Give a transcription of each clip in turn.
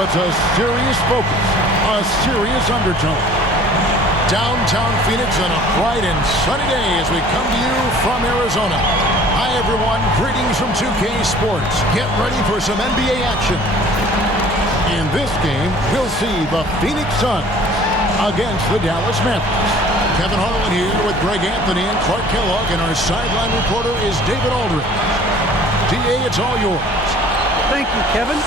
puts a serious focus, a serious undertone. Downtown Phoenix on a bright and sunny day as we come to you from Arizona. Hi, everyone. Greetings from 2K Sports. Get ready for some NBA action. In this game, we'll see the Phoenix Suns against the Dallas Mavericks. Kevin Harlan here with Greg Anthony and Clark Kellogg, and our sideline reporter is David Aldridge. DA, it's all yours. Thank you, Kevin.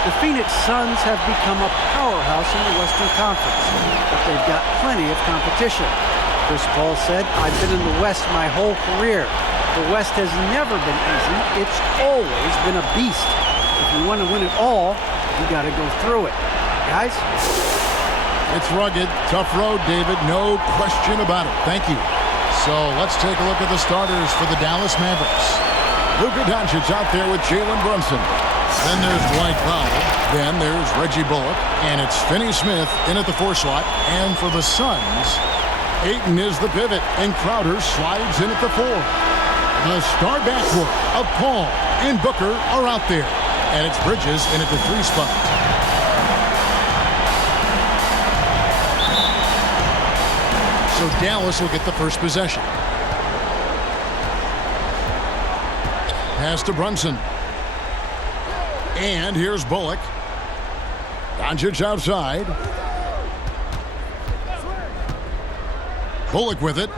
The Phoenix Suns have become a powerhouse in the Western Conference, but they've got plenty of competition. Chris Paul said, "I've been in the West my whole career. The West has never been easy. It's always been a beast. If you want to win it all, you got to go through it." Guys? It's rugged, tough road, David. No question about it. Thank you. So let's take a look at the starters for the Dallas Mavericks. Lukadoncic out there with Jalen Brunson. Then there's Dwight Powell. Then there's Reggie Bullock. And it's Finney Smith in at the 4 slot. And for the Suns, Ayton is the pivot. And Crowder slides in at the 4. The star backcourt of Paul and Booker are out there. And it's Bridges in at the 3 spot. So Dallas will get the first possession. Pass to Brunson. And here's Bullock. Doncic outside. Bullock with it.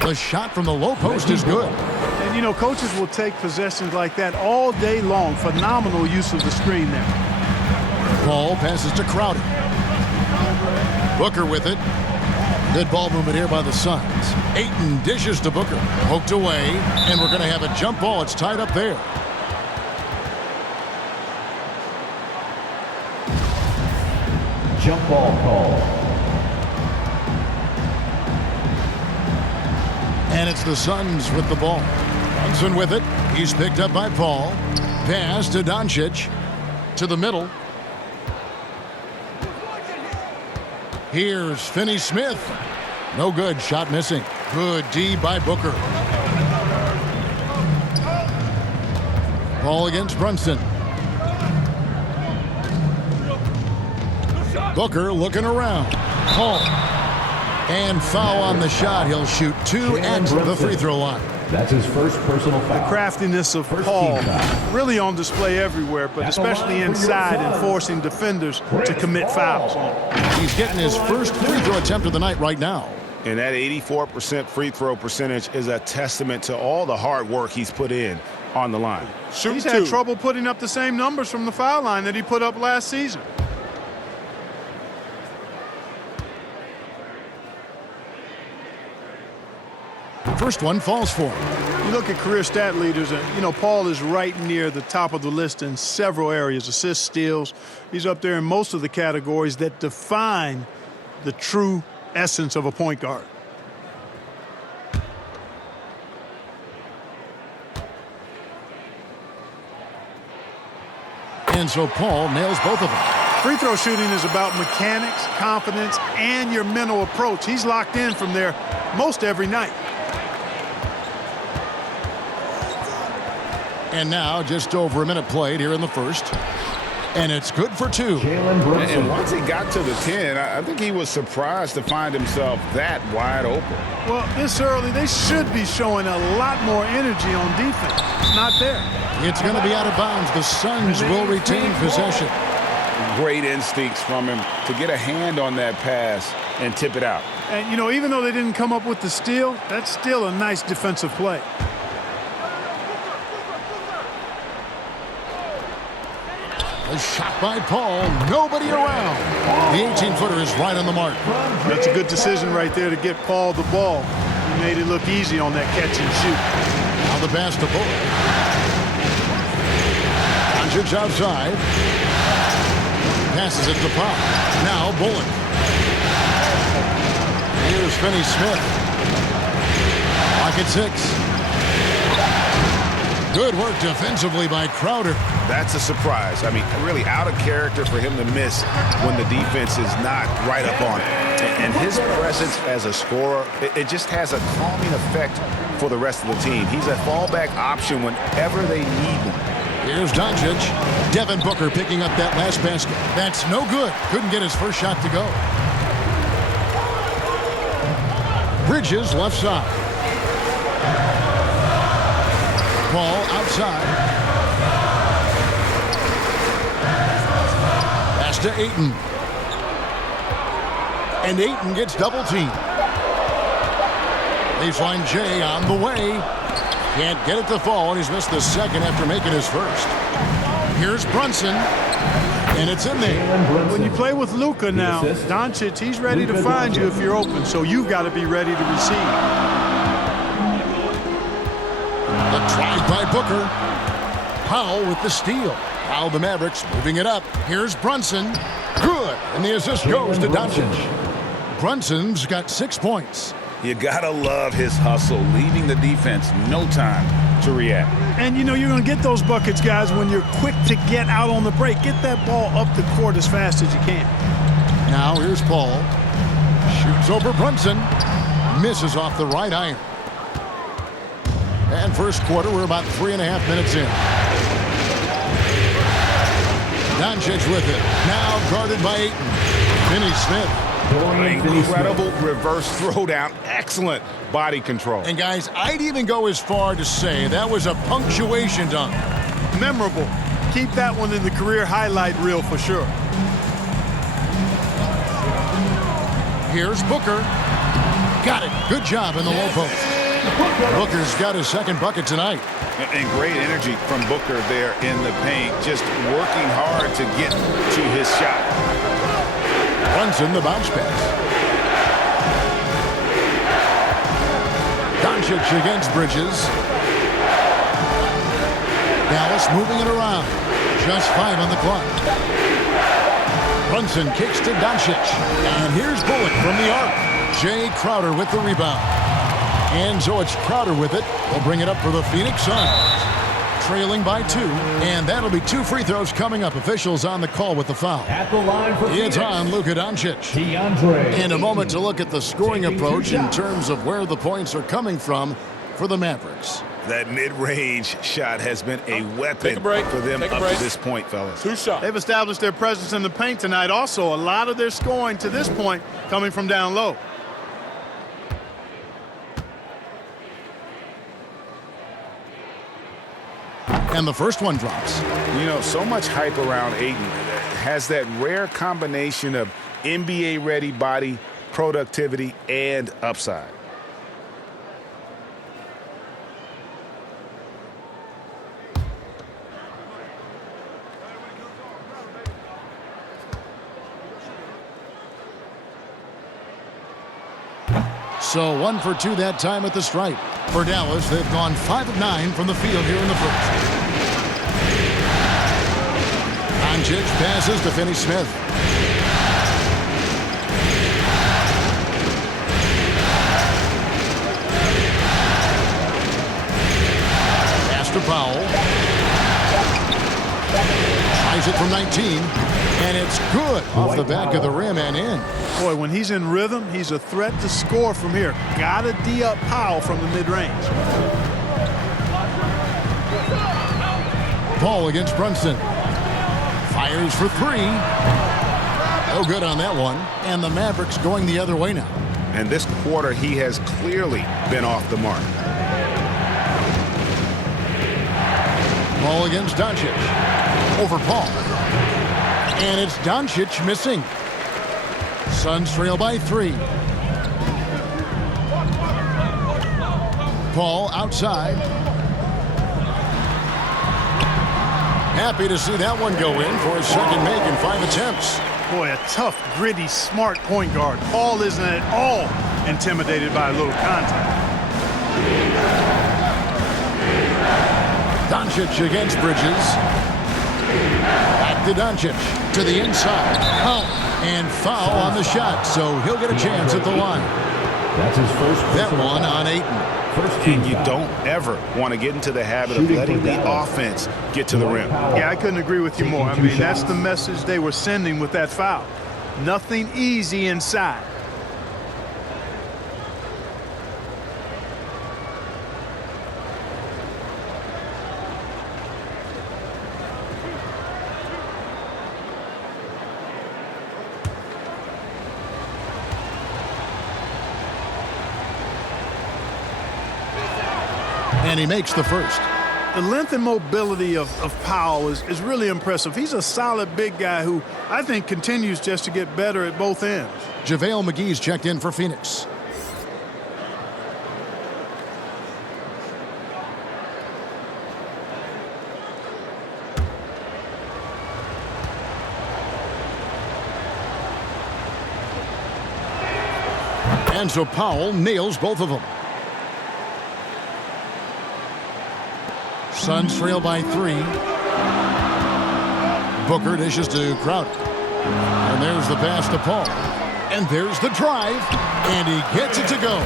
The shot from the low post is good. And, you know, coaches will take possessions like that all day long. Phenomenal use of the screen there. Paul passes to Crowder. Booker with it. Good ball movement here by the Suns. Ayton dishes to Booker. Poked away. And we're going to have a jump ball. It's tied up there. Jump ball call. And it's the Suns with the ball. Brunson with it. He's picked up by Paul. Pass to Doncic. To the middle. Here's Finney Smith. No good. Shot missing. Good D by Booker. Ball against Brunson. Booker looking around. Paul. And foul on the shot. He'll shoot 2 at the free throw line. That's his first personal foul. The craftiness of Paul really on display everywhere, but especially inside and forcing defenders to commit fouls. He's getting his first free throw attempt of the night right now. And that 84% free throw percentage is a testament to all the hard work he's put in on the line. He's had trouble putting up the same numbers from the foul line that he put up last season. First one falls for him. You look at career stat leaders, and, you know, Paul is right near the top of the list in several areas. Assists, steals. He's up there in most of the categories that define the true essence of a point guard. And so Paul nails both of them. Free throw shooting is about mechanics, confidence, and your mental approach. He's locked in from there most every night. And now just over a minute played here in the first. And it's good for 2. And once he got to the 10, I think he was surprised to find himself that wide open. Well, this early, they should be showing a lot more energy on defense. It's not there. It's going to be out of bounds. The Suns will retain possession. Great instincts from him to get a hand on that pass and tip it out. And, you know, even though they didn't come up with the steal, that's still a nice defensive play. A shot by Paul. Nobody around. The 18-footer is right on the mark. That's a good decision right there to get Paul the ball. He made it look easy on that catch and shoot. Now the pass to Bullock. Doncic outside. Passes it to Pop. Now Bullock. Here's Finney Smith. Pocket 6. Good work defensively by Crowder. That's a surprise. I mean, really out of character for him to miss when the defense is not right up on it. And his presence as a scorer, it just has a calming effect for the rest of the team. He's a fallback option whenever they need him. Here's Doncic. Devin Booker picking up that last basket. That's no good. Couldn't get his first shot to go. Bridges left side. Ball outside. Pass to Ayton. And Ayton gets double teamed. Baseline Jay on the way. Can't get it to fall, and he's missed the second after making his first. Here's Brunson, and it's in there. When you play with Luka now, Doncic, he's ready to find you if you're open, so you've got to be ready to receive. The drive by Booker. Powell with the steal. Now the Mavericks moving it up. Here's Brunson. Good, and the assist goes to Doncic. Brunson's got 6 points. You gotta love his hustle, leaving the defense no time to react. And you know you're going to get those buckets, guys, when you're quick to get out on the break. Get that ball up the court as fast as you can. Now here's Paul. Shoots over Brunson. Misses off the right iron. And first quarter, we're about 3.5 minutes in. Doncic with it. Now guarded by Ayton. Finney-Smith. Incredible reverse throwdown. Excellent body control. And guys, I'd even go as far to say that was a punctuation dunk. Memorable. Keep that one in the career highlight reel for sure. Here's Booker. Got it. Good job in the low post. Booker's got his second bucket tonight. And great energy from Booker there in the paint. Just working hard to get to his shot. Brunson, the bounce pass. Doncic against Bridges. Dallas moving it around. Just 5 on the clock. Brunson kicks to Doncic. And here's Bullock from the arc. Jay Crowder with the rebound. And so it's Crowder with it. He'll bring it up for the Phoenix Suns. Trailing by 2, and that'll be 2 free throws coming up. Officials on the call with the foul. At the line for It's Phoenix, on Luka Doncic. DeAndre. In a moment to look at the scoring approach in terms of where the points are coming from for the Mavericks. That mid-range shot has been a weapon for them up to this point, fellas. 2 shots. They've established their presence in the paint tonight. Also, a lot of their scoring to this point coming from down low. And the first one drops. You know, so much hype around Ayton. Has that rare combination of NBA-ready body, productivity, and upside. So 1 for 2 that time at the stripe. For Dallas, they've gone 5 of 9 from the field here in the first. Doncic passes to Finney-Smith. Pass to Powell. Tries it from 19. And it's good off the back of the rim and in. Boy, when he's in rhythm, he's a threat to score from here. Gotta D-up Powell from the mid-range. Paul against Brunson. Fires for 3. No good on that one. And the Mavericks going the other way now. And this quarter, he has clearly been off the mark. Paul against Doncic. Over Paul. And it's Doncic missing. Suns trail by 3. Paul outside. Happy to see that one go in for his second make in 5 attempts. Boy, a tough, gritty, smart point guard. Paul isn't at all intimidated by a little contact. Doncic against Bridges. Back to Doncic. To the inside. And foul on the shot, so he'll get a chance at the line. That's his first. That one on Ayton. And you don't ever want to get into the habit of letting the offense get to the rim. Yeah, I couldn't agree with you more. I mean, that's the message they were sending with that foul. Nothing easy inside. And he makes the first. The length and mobility of Powell is really impressive. He's a solid big guy who I think continues just to get better at both ends. JaVale McGee's checked in for Phoenix. And so Powell nails both of them. Suns trail by 3. Booker dishes to Crowder. And there's the pass to Paul. And there's the drive. And he gets it to go.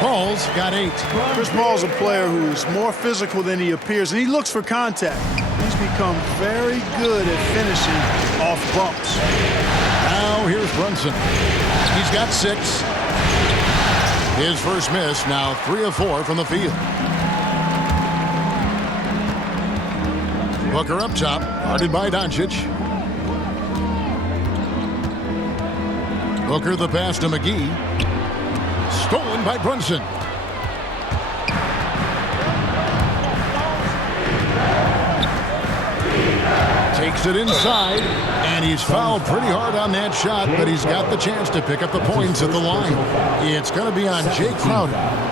Paul's got 8. Chris Paul's a player who's more physical than he appears, and he looks for contact. He's become very good at finishing off bumps. Now here's Brunson. He's got 6. His first miss, now 3 of 4 from the field. Booker up top, guarded by Doncic. Booker the pass to McGee. Stolen by Brunson. Takes it inside, and he's fouled pretty hard on that shot, but he's got the chance to pick up the points at the line. It's going to be on Jake Crowder.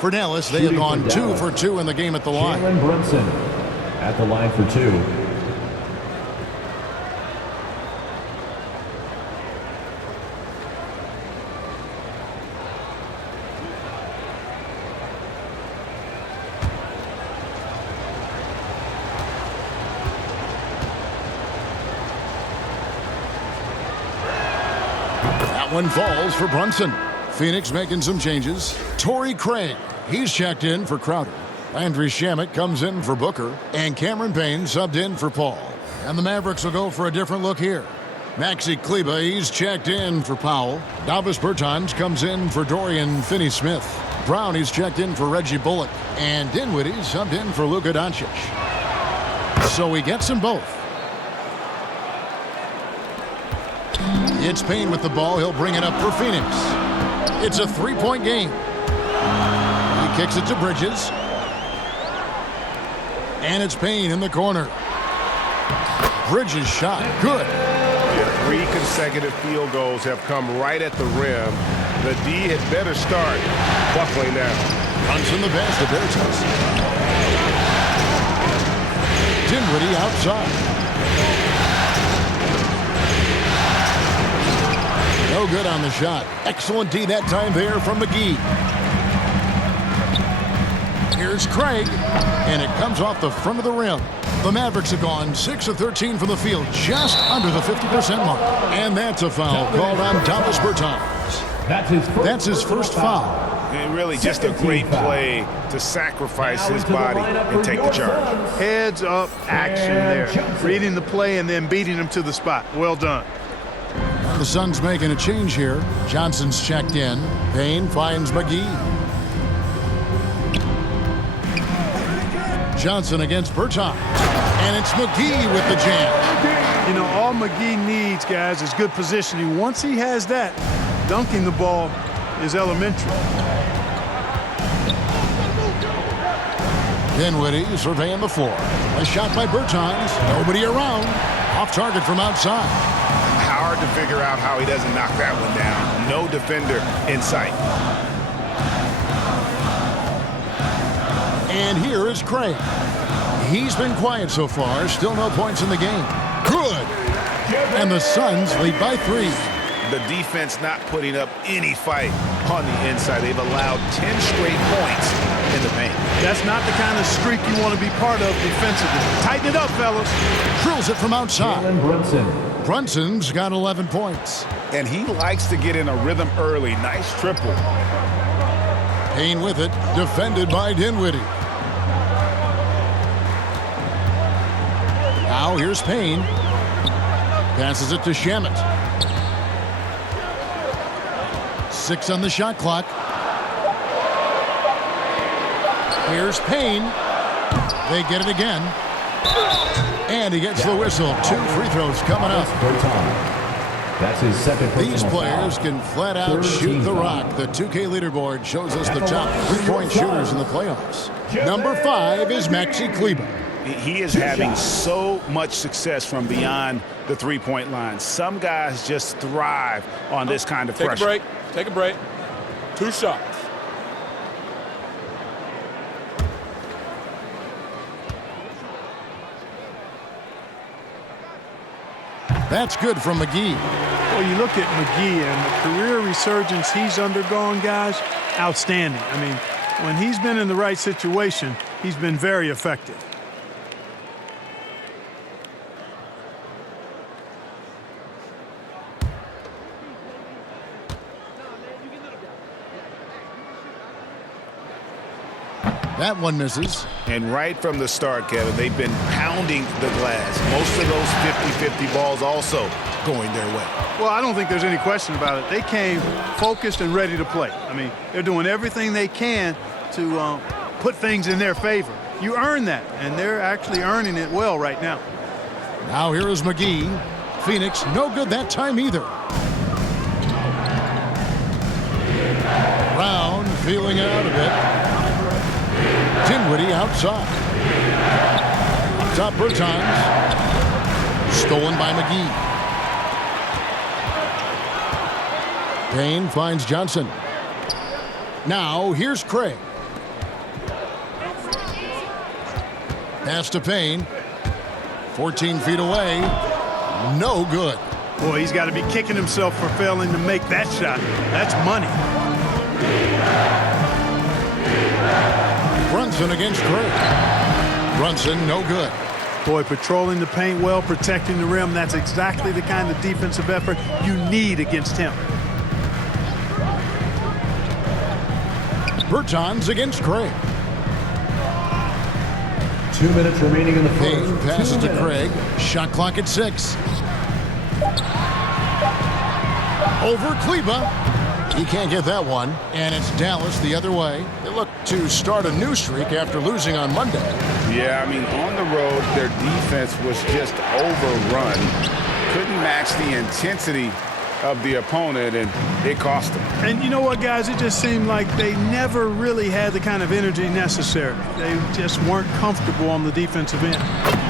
For Dallas, they have gone 2 for 2 in the game at the line. Jalen Brunson at the line for 2. That one falls for Brunson. Phoenix making some changes. Torrey Craig, he's checked in for Crowder. Landry Shamet comes in for Booker. And Cameron Payne subbed in for Paul. And the Mavericks will go for a different look here. Maxi Kleber, he's checked in for Powell. Davis Bertans comes in for Dorian Finney-Smith. Brown, he's checked in for Reggie Bullock. And Dinwiddie subbed in for Luka Doncic. So he gets them both. It's Payne with the ball. He'll bring it up for Phoenix. It's a 3-point game. He kicks it to Bridges. And it's Payne in the corner. Bridges shot. Good. Yeah, 3 consecutive field goals have come right at the rim. The D had better start buckling now. Brunson the pass to Bertans. Dinwiddie outside. No good on the shot. Excellent D that time there from McGee. Here's Craig, and it comes off the front of the rim. The Mavericks have gone 6 of 13 from the field, just under the 50% mark. And that's a foul called on Davis Bertans. That's his first foul. And really just a great play to sacrifice his body and take the charge. Heads up action there. Reading the play and then beating him to the spot. Well done. The Suns making a change here. Johnson's checked in. Payne finds McGee. Johnson against Bertans. And it's McGee with the jam. You know, all McGee needs, guys, is good positioning. Once he has that, dunking the ball is elementary. Dinwiddie surveying the floor. A shot by Bertans. Nobody around. Off target from outside. Hard to figure out how he doesn't knock that one down. No defender in sight. And here is Craig. He's been quiet so far. Still no points in the game. Good. And the Suns lead by 3. The defense not putting up any fight on the inside. They've allowed 10 straight points in the paint. That's not the kind of streak you want to be part of defensively. Tighten it up, fellas. Drills it from outside. Jalen Brunson. Brunson's got 11 points. And he likes to get in a rhythm early. Nice triple. Payne with it, defended by Dinwiddie. Now here's Payne. Passes it to Shamet. 6 on the shot clock. Here's Payne. They get it again. And he gets the whistle. 2 free throws coming up. That's his second personal These players foul. can flat out Third shoot team the foul. rock. The 2K leaderboard shows us the At the top line for three-point your shooters in the playoffs. Number 5 is Maxi Kleber. He is having so much success from beyond the three-point line. Some guys just thrive on this kind of pressure. Take a break. Take a break. 2 shots. That's good from McGee. Well, you look at McGee and the career resurgence he's undergone, guys, outstanding. I mean, when he's been in the right situation, he's been very effective. That one misses. And right from the start, Kevin, they've been pounding the glass. Most of those 50-50 balls also going their way. Well, I don't think there's any question about it. They came focused and ready to play. I mean, they're doing everything they can to put things in their favor. You earn that, and they're actually earning it well right now. Now here is McGee. Phoenix, no good that time either. Brown feeling out a bit. Dinwiddie outside. Top Bertans. Stolen by McGee. Payne finds Johnson. Now here's Craig. Pass to Payne. 14 feet away. No good. Boy, he's got to be kicking himself for failing to make that shot. That's money. Brunson against Craig. Brunson, no good. Boy, patrolling the paint well, protecting the rim, that's exactly the kind of defensive effort you need against him. Bertans against Craig. 2 minutes remaining in the first. Payne passes 2 to minutes. Craig. Shot clock at 6. Over Kleber. He can't get that one. And it's Dallas the other way. They look to start a new streak after losing on Monday. Yeah, I mean, on the road, their defense was just overrun. Couldn't match the intensity of the opponent, and it cost them. And you know what, guys? It just seemed like they never really had the kind of energy necessary. They just weren't comfortable on the defensive end.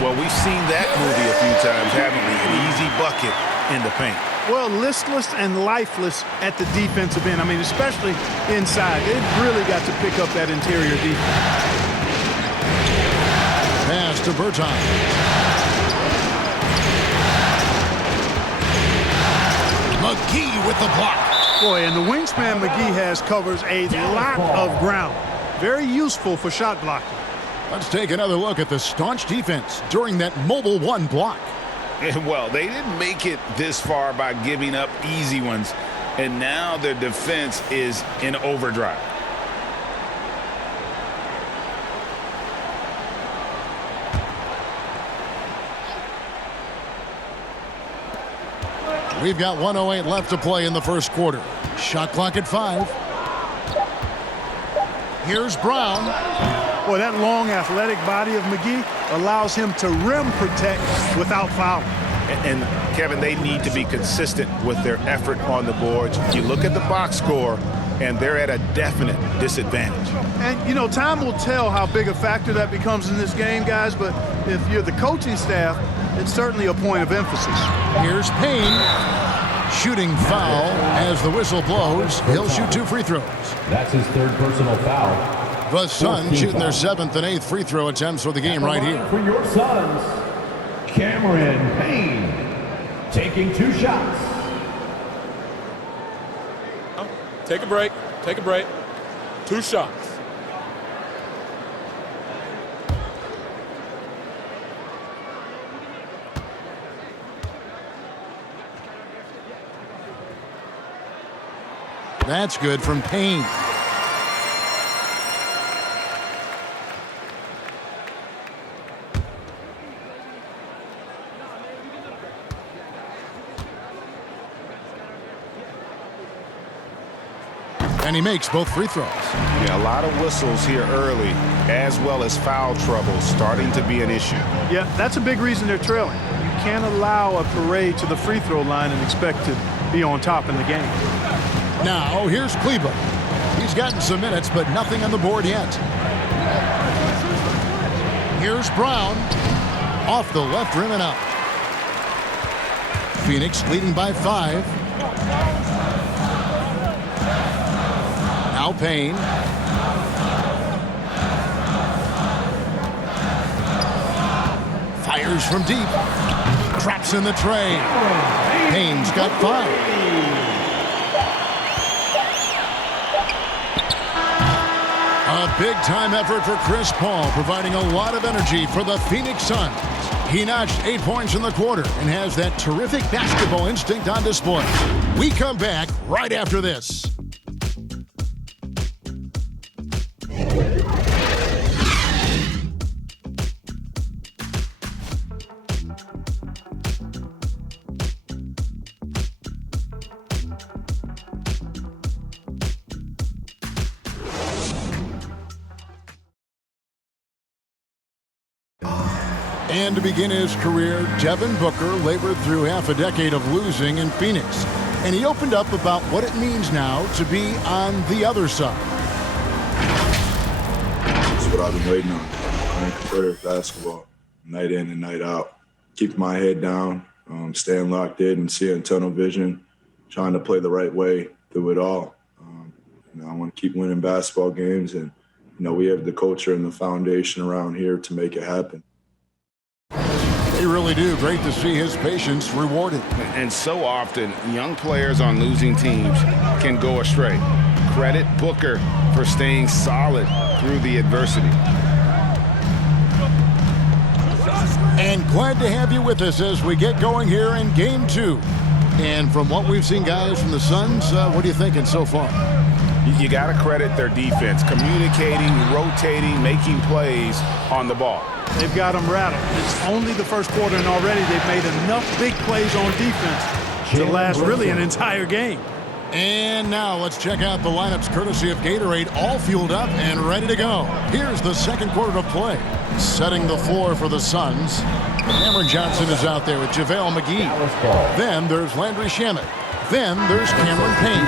Well, we've seen that movie a few times, haven't we? An easy bucket in the paint. Well, listless and lifeless at the defensive end. I mean, especially inside. They've really got to pick up that interior defense. Pass to Bertans. McGee with the block. Boy, and the wingspan McGee has covers a lot of ground. Very useful for shot blocking. Let's take another look at the staunch defense during that mobile 1 block. Well, they didn't make it this far by giving up easy ones, and now their defense is in overdrive. We've got 1:08 left to play in the first quarter. Shot clock at 5. Here's Brown. Boy, that long athletic body of McGee allows him to rim protect without fouling. And Kevin, they need to be consistent with their effort on the boards. You look at the box score, and they're at a definite disadvantage. And, you know, time will tell how big a factor that becomes in this game, guys, but if you're the coaching staff, it's certainly a point of emphasis. Here's Payne. Shooting foul as the whistle blows. He'll shoot 2 free throws. That's his third personal foul. The Suns shooting their 7th and 8th free throw attempts for the game right here. For your Suns, Cameron Payne taking 2 shots. Take a break. Take a break. 2 shots. That's good from Payne. And he makes both free throws. Yeah, a lot of whistles here early, as well as foul trouble starting to be an issue. Yeah, that's a big reason they're trailing. You can't allow a parade to the free throw line and expect to be on top in the game. Now, here's Cleveland. He's gotten some minutes, but nothing on the board yet. Here's Brown. Off the left rim and out. Phoenix leading by 5. Now Payne. Fires from deep. Traps in the tray. Payne's got 5. A big-time effort for Chris Paul, providing a lot of energy for the Phoenix Suns. He notched 8 points in the quarter and has that terrific basketball instinct on display. We come back right after this. And to begin his career, Devin Booker labored through half a decade of losing in Phoenix. And he opened up about what it means now to be on the other side. That's what I've been waiting on. Playing competitive basketball, night in and night out. Keeping my head down, staying locked in and seeing tunnel vision, trying to play the right way through it all. I want to keep winning basketball games, and we have the culture and the foundation around here to make it happen. They really do. Great to see his patience rewarded. And so often, young players on losing teams can go astray. Credit Booker for staying solid through the adversity. And glad to have you with us as we get going here in Game 2. And from what we've seen, guys, from the Suns, what are you thinking so far? You got to credit their defense, communicating, rotating, making plays on the ball. They've got them rattled. It's only the first quarter, and already they've made enough big plays on defense to last really an entire game. And now let's check out the lineups courtesy of Gatorade, all fueled up and ready to go. Here's the second quarter of play. Setting the floor for the Suns. Cameron Johnson is out there with JaVale McGee. Then there's Landry Shamet. Then there's Cameron Payne.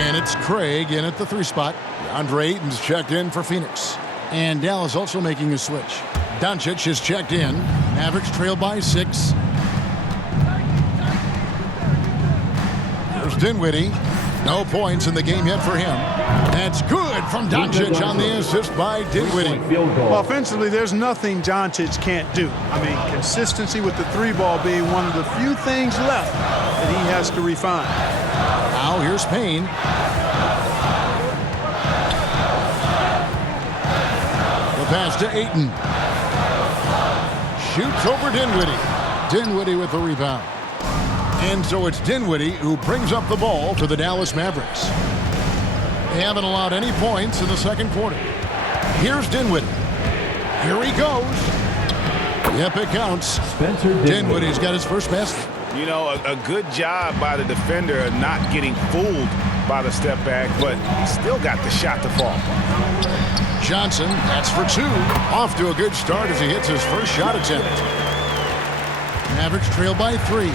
And it's Craig in at the 3 spot. DeAndre Ayton's checked in for Phoenix. And Dallas also making a switch. Doncic is checked in. Mavericks trail by 6. There's Dinwiddie. No points in the game yet for him. That's good from Doncic on the assist by Dinwiddie. Well, offensively, there's nothing Doncic can't do. I mean, consistency with the 3-ball being one of the few things left that he has to refine. Now here's Payne. The pass to Ayton. Shoots over Dinwiddie. Dinwiddie with the rebound. And so it's Dinwiddie who brings up the ball for the Dallas Mavericks. They haven't allowed any points in the second quarter. Here's Dinwiddie. Here he goes. Yep, it counts. Dinwiddie's got his first basket. A good job by the defender of not getting fooled by the step back, but he still got the shot to fall. Johnson, that's for 2. Off to a good start as he hits his first shot attempt. Mavericks trail by 3.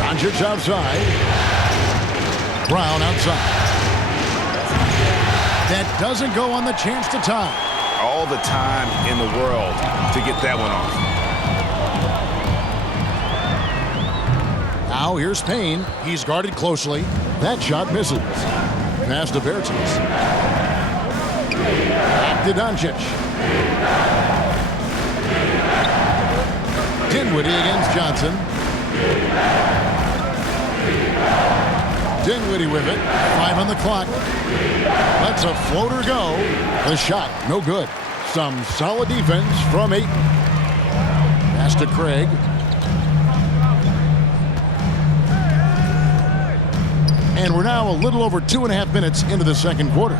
Doncic outside. Brown outside. That doesn't go on the chance to tie. All the time in the world to get that one off. Now here's Payne. He's guarded closely. That shot misses. Pass to Bertans. Back to Doncic. Dinwiddie against Johnson. Dinwiddie with it. 5 on the clock. Lets a floater go. The shot, no good. Some solid defense from Ayton. Pass to Craig. And we're now a little over 2.5 minutes into the second quarter.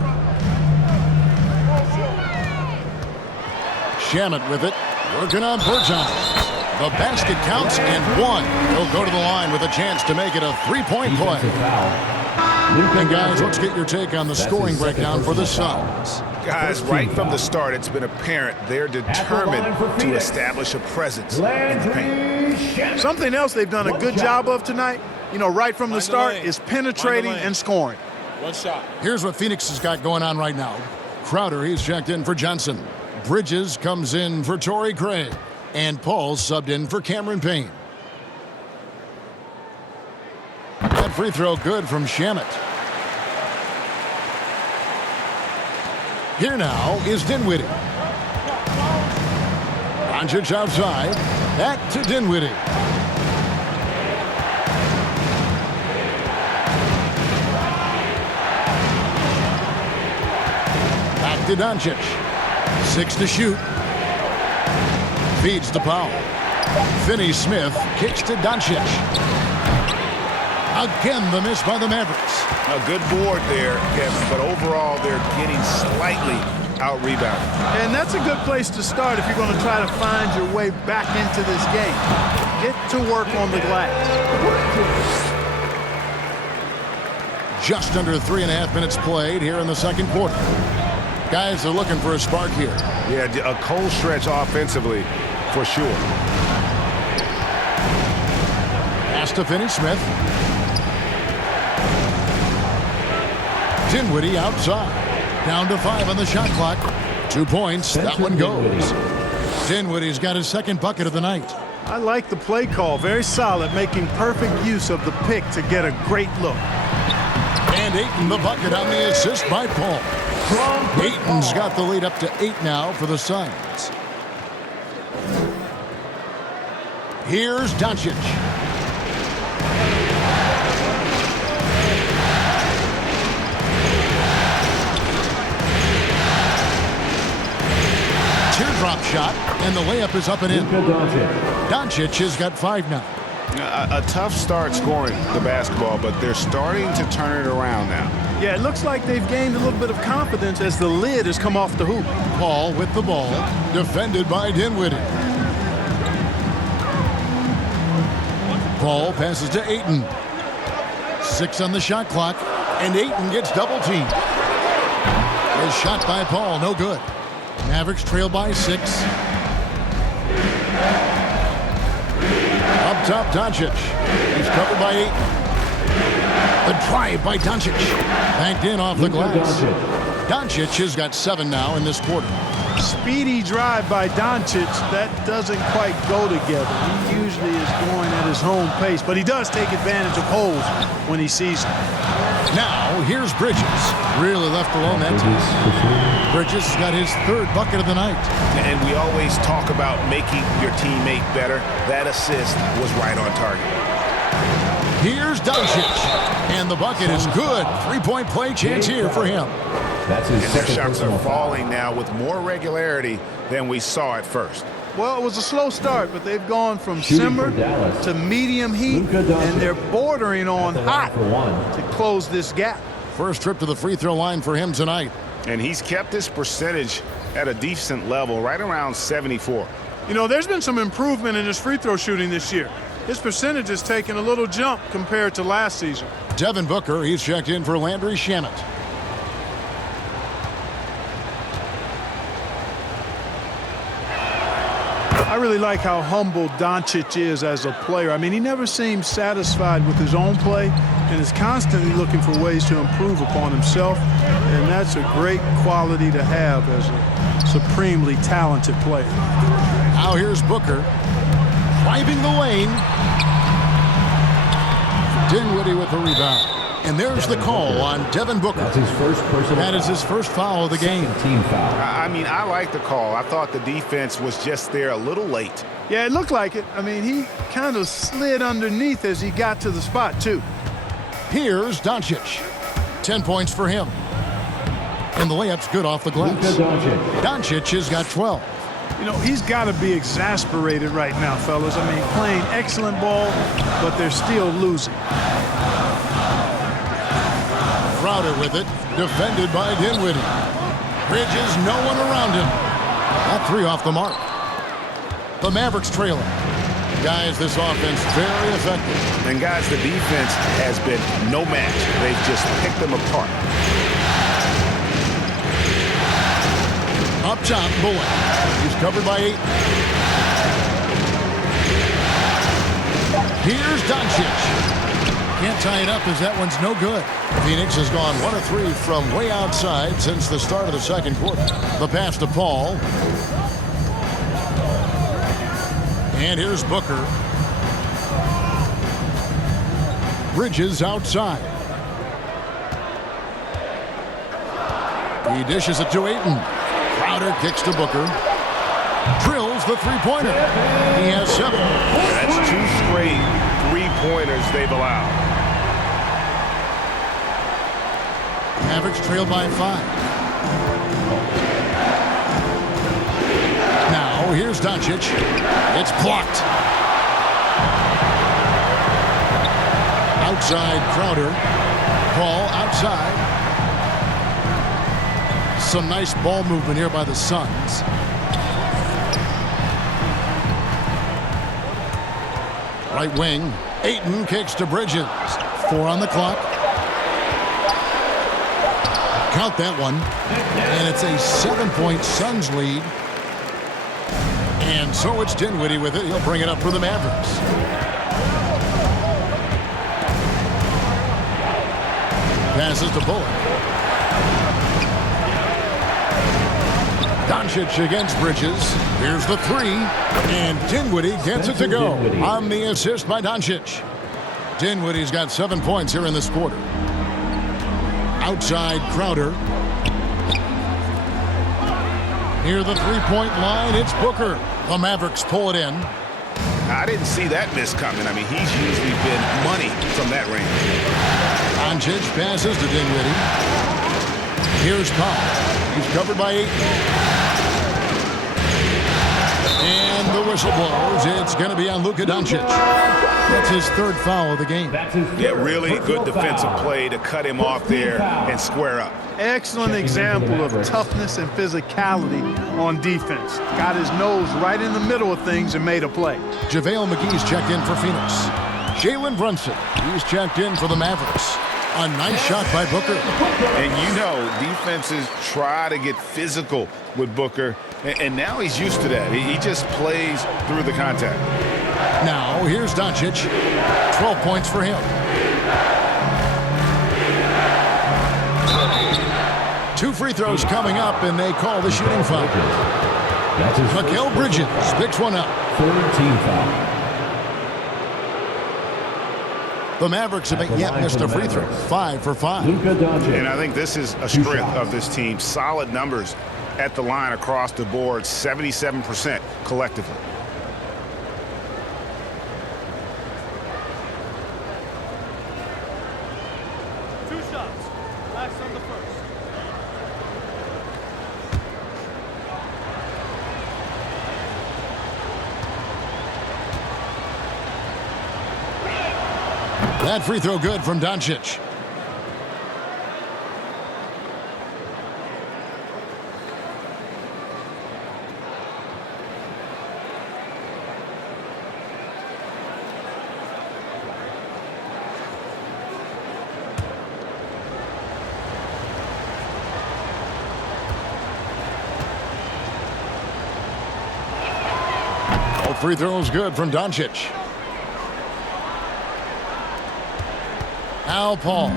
Shamet with it. Working on Bertans. The basket counts and 1. He'll go to the line with a chance to make it a 3-point play. And guys, let's get your take on the scoring breakdown for the Suns. Guys, right from the start, it's been apparent they're determined to establish a presence in the paint. Something else they've done a good job of tonight, right from the start, is penetrating and scoring. One shot. Here's what Phoenix has got going on right now. Crowder, he's checked in for Johnson. Bridges comes in for Torrey Craig. And Paul subbed in for Cameron Payne. That free throw good from Shamet. Here now is Dinwiddie. Doncic outside. Back to Dinwiddie. Back to Doncic. 6 to shoot. Feeds to Powell. Finney-Smith kicks to Doncic. Again, the miss by the Mavericks. A good board there, Kevin, but overall they're getting slightly out-rebounded. And that's a good place to start if you're going to try to find your way back into this game. Get to work on the glass. Just under 3.5 minutes played here in the second quarter. Guys are looking for a spark here. Yeah, a cold stretch offensively, for sure. Pass to Finney-Smith. Dinwiddie outside. Down to 5 on the shot clock. 2 points. That one goes. Dinwiddie's got his second bucket of the night. I like the play call. Very solid, making perfect use of the pick to get a great look. And Ayton the bucket on the assist by Paul. Ayton's got the lead up to 8 now for the Suns. Here's Doncic. Teardrop shot, and the layup is up and in. Doncic has got 5 now. A tough start scoring the basketball, but they're starting to turn it around now. Yeah, it looks like they've gained a little bit of confidence as the lid has come off the hoop. Paul with the ball, defended by Dinwiddie. Paul passes to Ayton. 6 on the shot clock, and Ayton gets double teamed. A shot by Paul, no good. Mavericks trail by 6. Up top, Doncic. He's covered by 8. The drive by Doncic. Banked in off the glass. Doncic has got 7 now in this quarter. Speedy drive by Doncic. That doesn't quite go together. He usually is going at his own pace, but he does take advantage of holes when he sees them. Now, here's Bridges. Really left alone that time. Bridges has got his 3rd bucket of the night. And we always talk about making your teammate better. That assist was right on target. Here's Doncic. And the bucket is good. 3-point play chance here for him. That's his And their second shots personal are foul. falling now with more regularity than we saw at first. Well, it was a slow start, but they've gone from Shooting simmer for Dallas. to medium heat, and they're bordering on hot For one. to close this gap. First trip to the free throw line for him tonight. And he's kept his percentage at a decent level, right around 74. There's been some improvement in his free throw shooting this year. His percentage has taken a little jump compared to last season. Devin Booker, he's checked in for Landry Shamet. I really like how humble Doncic is as a player. I mean, he never seems satisfied with his own play and is constantly looking for ways to improve upon himself. And that's a great quality to have as a supremely talented player. Now here's Booker. Driving the lane. Dinwiddie with the rebound. And there's the call on Devin Booker. That's his first personal That is his first foul of the game. Team foul. I mean, I like the call. I thought the defense was just there a little late. Yeah, it looked like it. I mean, he kind of slid underneath as he got to the spot, too. Here's Doncic. 10 points for him. And the layup's good off the glass. Doncic has got 12. He's got to be exasperated right now, fellas. I mean, playing excellent ball, but they're still losing. Crowder with it, defended by Dinwiddie. Bridges, no one around him. That 3 off the mark. The Mavericks trailing. Guys, this offense very effective. And guys, the defense has been no match. They've just picked them apart. Up top, Bullock. He's covered by 8. Here's Doncic. Can't tie it up as that one's no good. Phoenix has gone 1 of 3 from way outside since the start of the second quarter. The pass to Paul. And here's Booker. Bridges outside. He dishes it to Ayton. Crowder kicks to Booker. Drills the three-pointer. He has 7. That's 2 straight three-pointers they've allowed. Mavericks trail by 5. Now here's Doncic. It's blocked. Outside Crowder. Paul outside. Some nice ball movement here by the Suns. Right wing. Ayton kicks to Bridges. 4 on the clock. Count that one. And it's a 7-point Suns lead. And so it's Dinwiddie with it. He'll bring it up for the Mavericks. Passes to Bullock. Doncic against Bridges. Here's the 3. And Dinwiddie gets it to go on the assist by Doncic. Dinwiddie's got 7 points here in this quarter. Outside Crowder. Near the three-point line, it's Booker. The Mavericks pull it in. I didn't see that miss coming. I mean, he's usually been money from that range. Doncic passes to Dinwiddie. Here's Powell. He's covered by 8. And the whistle blows. It's going to be on Luka-Doncic. That's his 3rd foul of the game. Yeah, really good defensive play to cut him off there and square up. Excellent example of toughness and physicality on defense. Got his nose right in the middle of things and made a play. JaVale McGee's checked in for Phoenix. Jalen Brunson, he's checked in for the Mavericks. A nice shot by Booker. And you know, defenses try to get physical with Booker, and now he's used to that. He just plays through the contact. Now, here's Doncic. 12 points for him. 2 free throws coming up, and they call the shooting foul. Mikal Bridges picks one up. 14 foul. The Mavericks have yet missed a free throw. 5 for 5. And I think this is a strength of this team. Solid numbers at the line across the board. 77% collectively. That free throw good from Doncic. All free throws good from Doncic. Al Paul,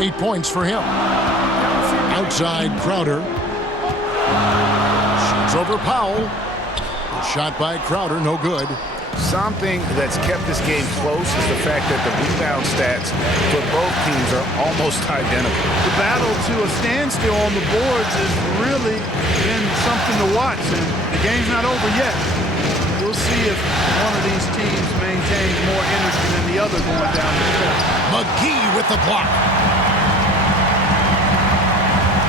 8 points for him. Outside Crowder. Shoots over Powell. A shot by Crowder, no good. Something that's kept this game close is the fact that the rebound stats for both teams are almost identical. The battle to a standstill on the boards has really been something to watch, and the game's not over yet. We'll see if one of these teams maintains more energy than the other going down the stretch. McGee with the block.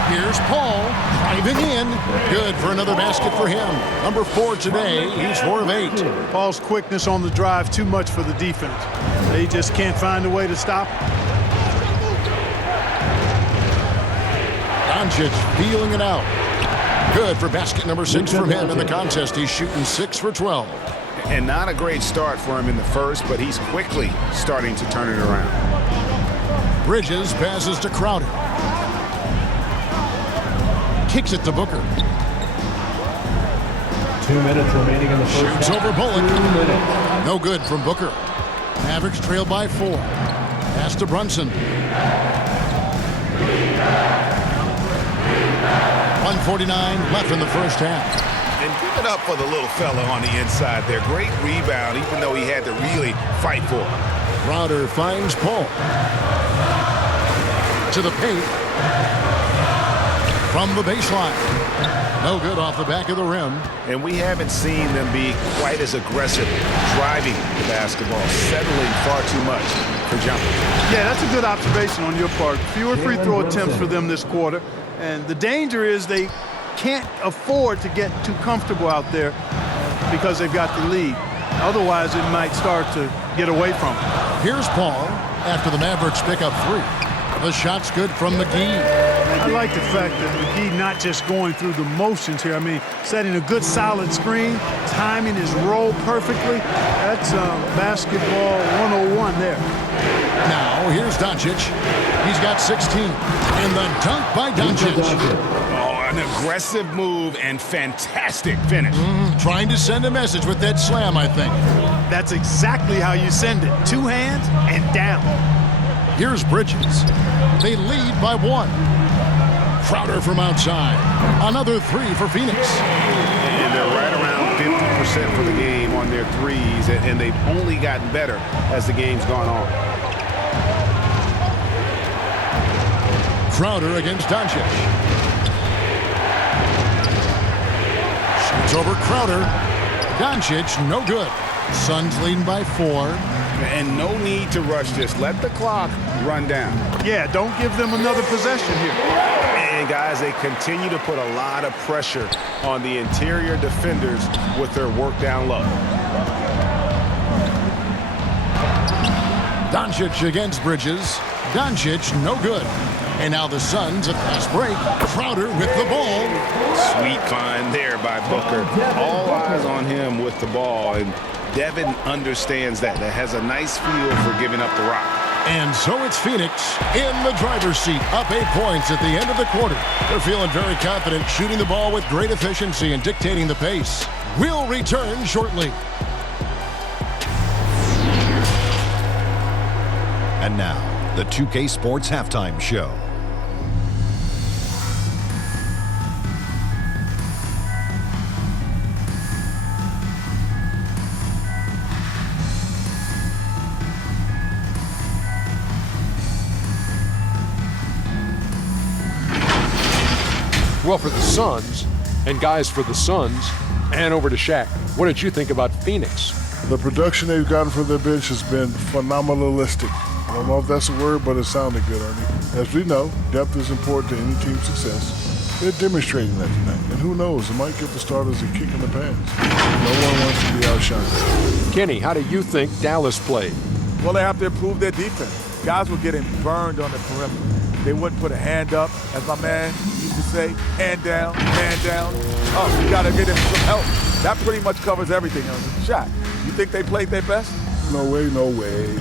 Here's Paul driving in. Good for another basket for him. Number 4 today. He's 4 of 8. Paul's quickness on the drive too much for the defense. They just can't find a way to stop him. Doncic feeling it out. Good for basket number 6 from him in the contest. He's shooting 6 for 12. And not a great start for him in the first, but he's quickly starting to turn it around. Bridges passes to Crowder. Kicks it to Booker. 2 minutes remaining in the first Shoots half. over Bullock. 2 minutes. No good from Booker. Mavericks trail by 4. Pass to Brunson. 1:49 left in the first half. And give it up for the little fella on the inside there. Great rebound, even though he had to really fight for it. Crowder finds Paul. To the paint. From the baseline. No good off the back of the rim. And we haven't seen them be quite as aggressive driving the basketball, settling far too much for jumpers. Yeah, that's a good observation on your part. Fewer free throw attempts for them this quarter. And the danger is they can't afford to get too comfortable out there because they've got the lead. Otherwise, it might start to get away from them. Here's Paul after the Mavericks pick up 3. The shot's good from McGee. I like the fact that McGee not just going through the motions here. I mean, setting a good solid screen, timing his roll perfectly. That's basketball 101 there. Now, here's Doncic. He's got 16. And the dunk by Doncic. Oh, an aggressive move and fantastic finish. Trying to send a message with that slam, I think. That's exactly how you send it. 2 hands and down. Here's Bridges. They lead by 1. Crowder from outside. Another 3 for Phoenix. And they're right around 50% for the game on their threes, and they've only gotten better as the game's gone on. Crowder against Doncic. Shoots over Crowder. Doncic, no good. Suns leading by 4. And no need to rush this. Let the clock run down. Yeah, don't give them another possession here. And guys, they continue to put a lot of pressure on the interior defenders with their work down low. Doncic against Bridges. Doncic, no good. And now the Suns, a fast break. Crowder with the ball. Sweet find there by Booker. All eyes on him with the ball, and Devin understands that. That has a nice feel for giving up the rock. And so it's Phoenix in the driver's seat, up 8 points at the end of the quarter. They're feeling very confident, shooting the ball with great efficiency and dictating the pace. We'll return shortly. And now, the 2K Sports Halftime Show. Well, for the Suns, and guys for the Suns, and over to Shaq, what did you think about Phoenix? The production they've gotten from their bench has been phenomenalistic. I don't know if that's a word, but it sounded good, Ernie. As we know, depth is important to any team's success. They're demonstrating that tonight. And who knows, it might give the starters a kick in the pants. No one wants to be outshined. Kenny, how do you think Dallas played? Well, they have to improve their defense. Guys were getting burned on the perimeter. They wouldn't put a hand up, as my man used to say, hand down, man down. Oh, you got to get him some help. That pretty much covers everything. Shot. You think they played their best? No way, no way.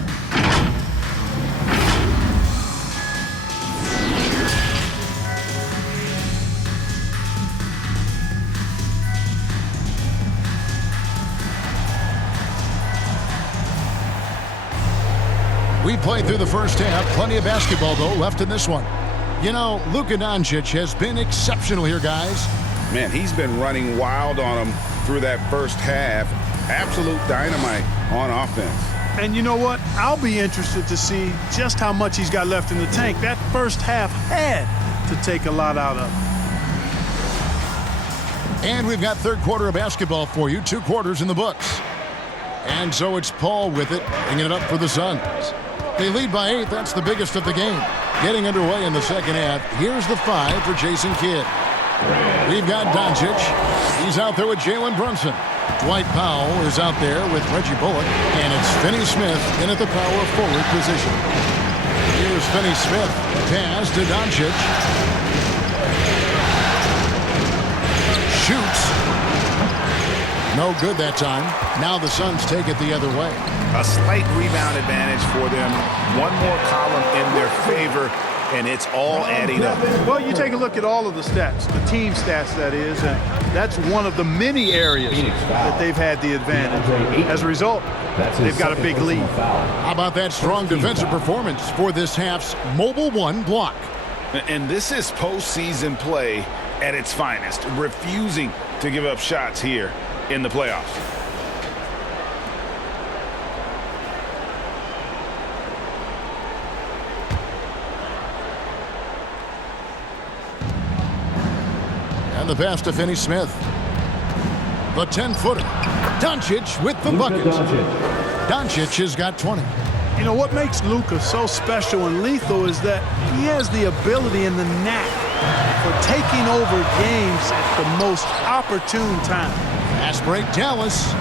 We played through the first half. Plenty of basketball, though, left in this one. You know, Luka Doncic has been exceptional here, guys. Man, he's been running wild on them through that first half. Absolute dynamite on offense. And you know what? I'll be interested to see just how much he's got left in the tank. That first half had to take a lot out of him. And we've got third quarter of basketball for you. 2 quarters in the books. And so it's Paul with it, bringing it up for the Suns. They lead by 8. That's the biggest of the game. Getting underway in the second half. Here's the 5 for Jason Kidd. We've got Doncic. He's out there with Jalen Brunson. Dwight Powell is out there with Reggie Bullock. And it's Finney Smith in at the power forward position. Here's Finney Smith. Pass to Doncic. Shoots. No good that time. Now the Suns take it the other way. A slight rebound advantage for them. One more column in their favor. and it's all adding up. Well, you take a look at all of the stats, the team stats, that is, and that's one of the many areas that they've had the advantage. As a result, they've got a big lead. How about that strong defensive performance for this half's Mobile One block? And this is postseason play at its finest, refusing to give up shots here in the playoffs. And the pass to Finney Smith. The 10-footer. Doncic with the bucket. Doncic has got 20. You know, what makes Luka so special and lethal is that he has the ability and the knack for taking over games at the most opportune time. Fast break, Dallas.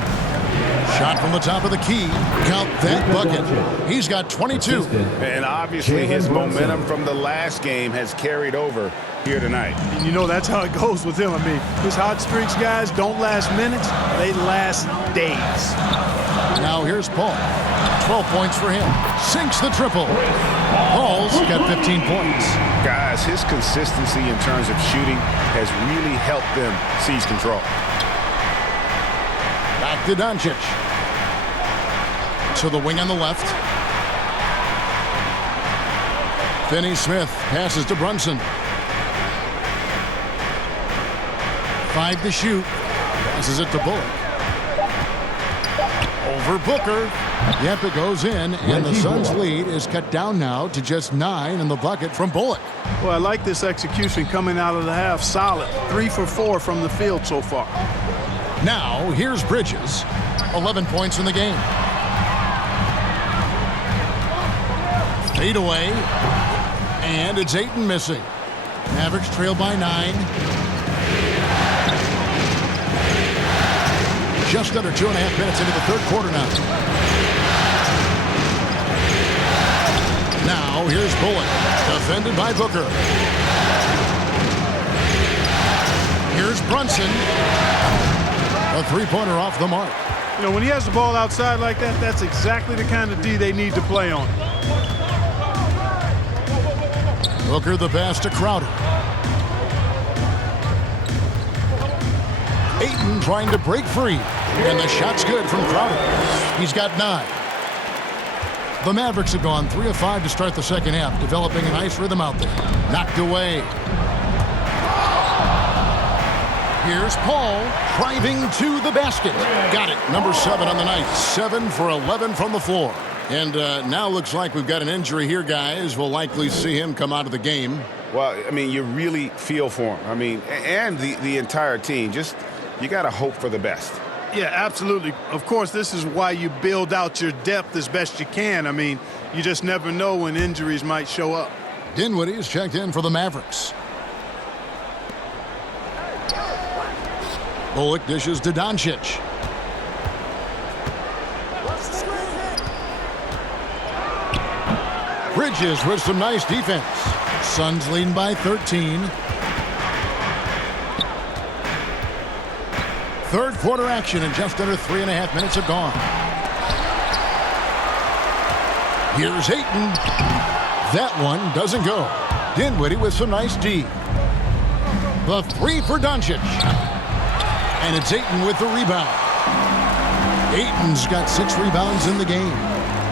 Shot from the top of the key. Count that bucket. He's got 22. And obviously his momentum from the last game has carried over here tonight. And you know, that's how it goes with him. I mean, his hot streaks, guys, don't last minutes. They last days. Now here's Paul. 12 points for him. Sinks the triple. Paul's got 15 points. Guys, his consistency in terms of shooting has really helped them seize control. Back to Doncic. To the wing on the left. Finney Smith passes to Brunson. 5 to shoot. Passes it to Bullock. Over Booker. Yep, it goes in, and the Suns' lead is cut down now to just 9 in the bucket from Bullock. Well, I like this execution coming out of the half. Solid. 3 for 4 from the field so far. Now, here's Bridges. 11 points in the game. Fade away. And it's Ayton missing. Mavericks trail by 9. Just under 2.5 minutes into the third quarter now. Now, here's Bullock. Defended by Booker. Here's Brunson. A three-pointer off the mark. You know, when he has the ball outside like that, that's exactly the kind of D they need to play on. Booker the pass to Crowder. Ayton trying to break free. And the shot's good from Crowder. He's got 9. The Mavericks have gone 3 of 5 to start the second half, developing a nice rhythm out there. Knocked away. Here's Paul driving to the basket. Got it. Number 7 on the night. 7 for 11 from the floor. And now looks like we've got an injury here, guys. We'll likely see him come out of the game. Well, I mean, you really feel for him. I mean, and the entire team. Just, you got to hope for the best. Yeah, absolutely. Of course, this is why you build out your depth as best you can. I mean, you just never know when injuries might show up. Dinwiddie is checked in for the Mavericks. Bullock dishes to Doncic. Bridges with some nice defense. Suns leading by 13. Third quarter action and just under 3.5 minutes have gone. Here's Ayton. That one doesn't go. Dinwiddie with some nice D. The 3 for Doncic. And it's Ayton with the rebound. Ayton's got 6 rebounds in the game.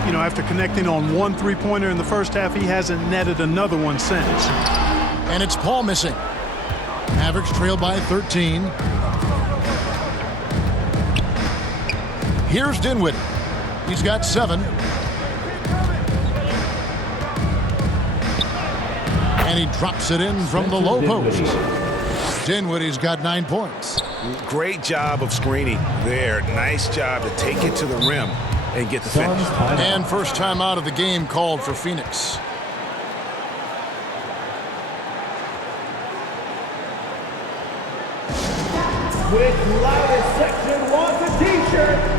You know, after connecting on 1 3-pointer in the first half, he hasn't netted another one since. And it's Paul missing. Mavericks trail by 13. Here's Dinwiddie. He's got 7. And he drops it in from the low post. Dinwiddie's got 9 points. Great job of screening there. Nice job to take it to the rim and get the finish. And first time out of the game called for Phoenix. Which loudest section wants a t-shirt?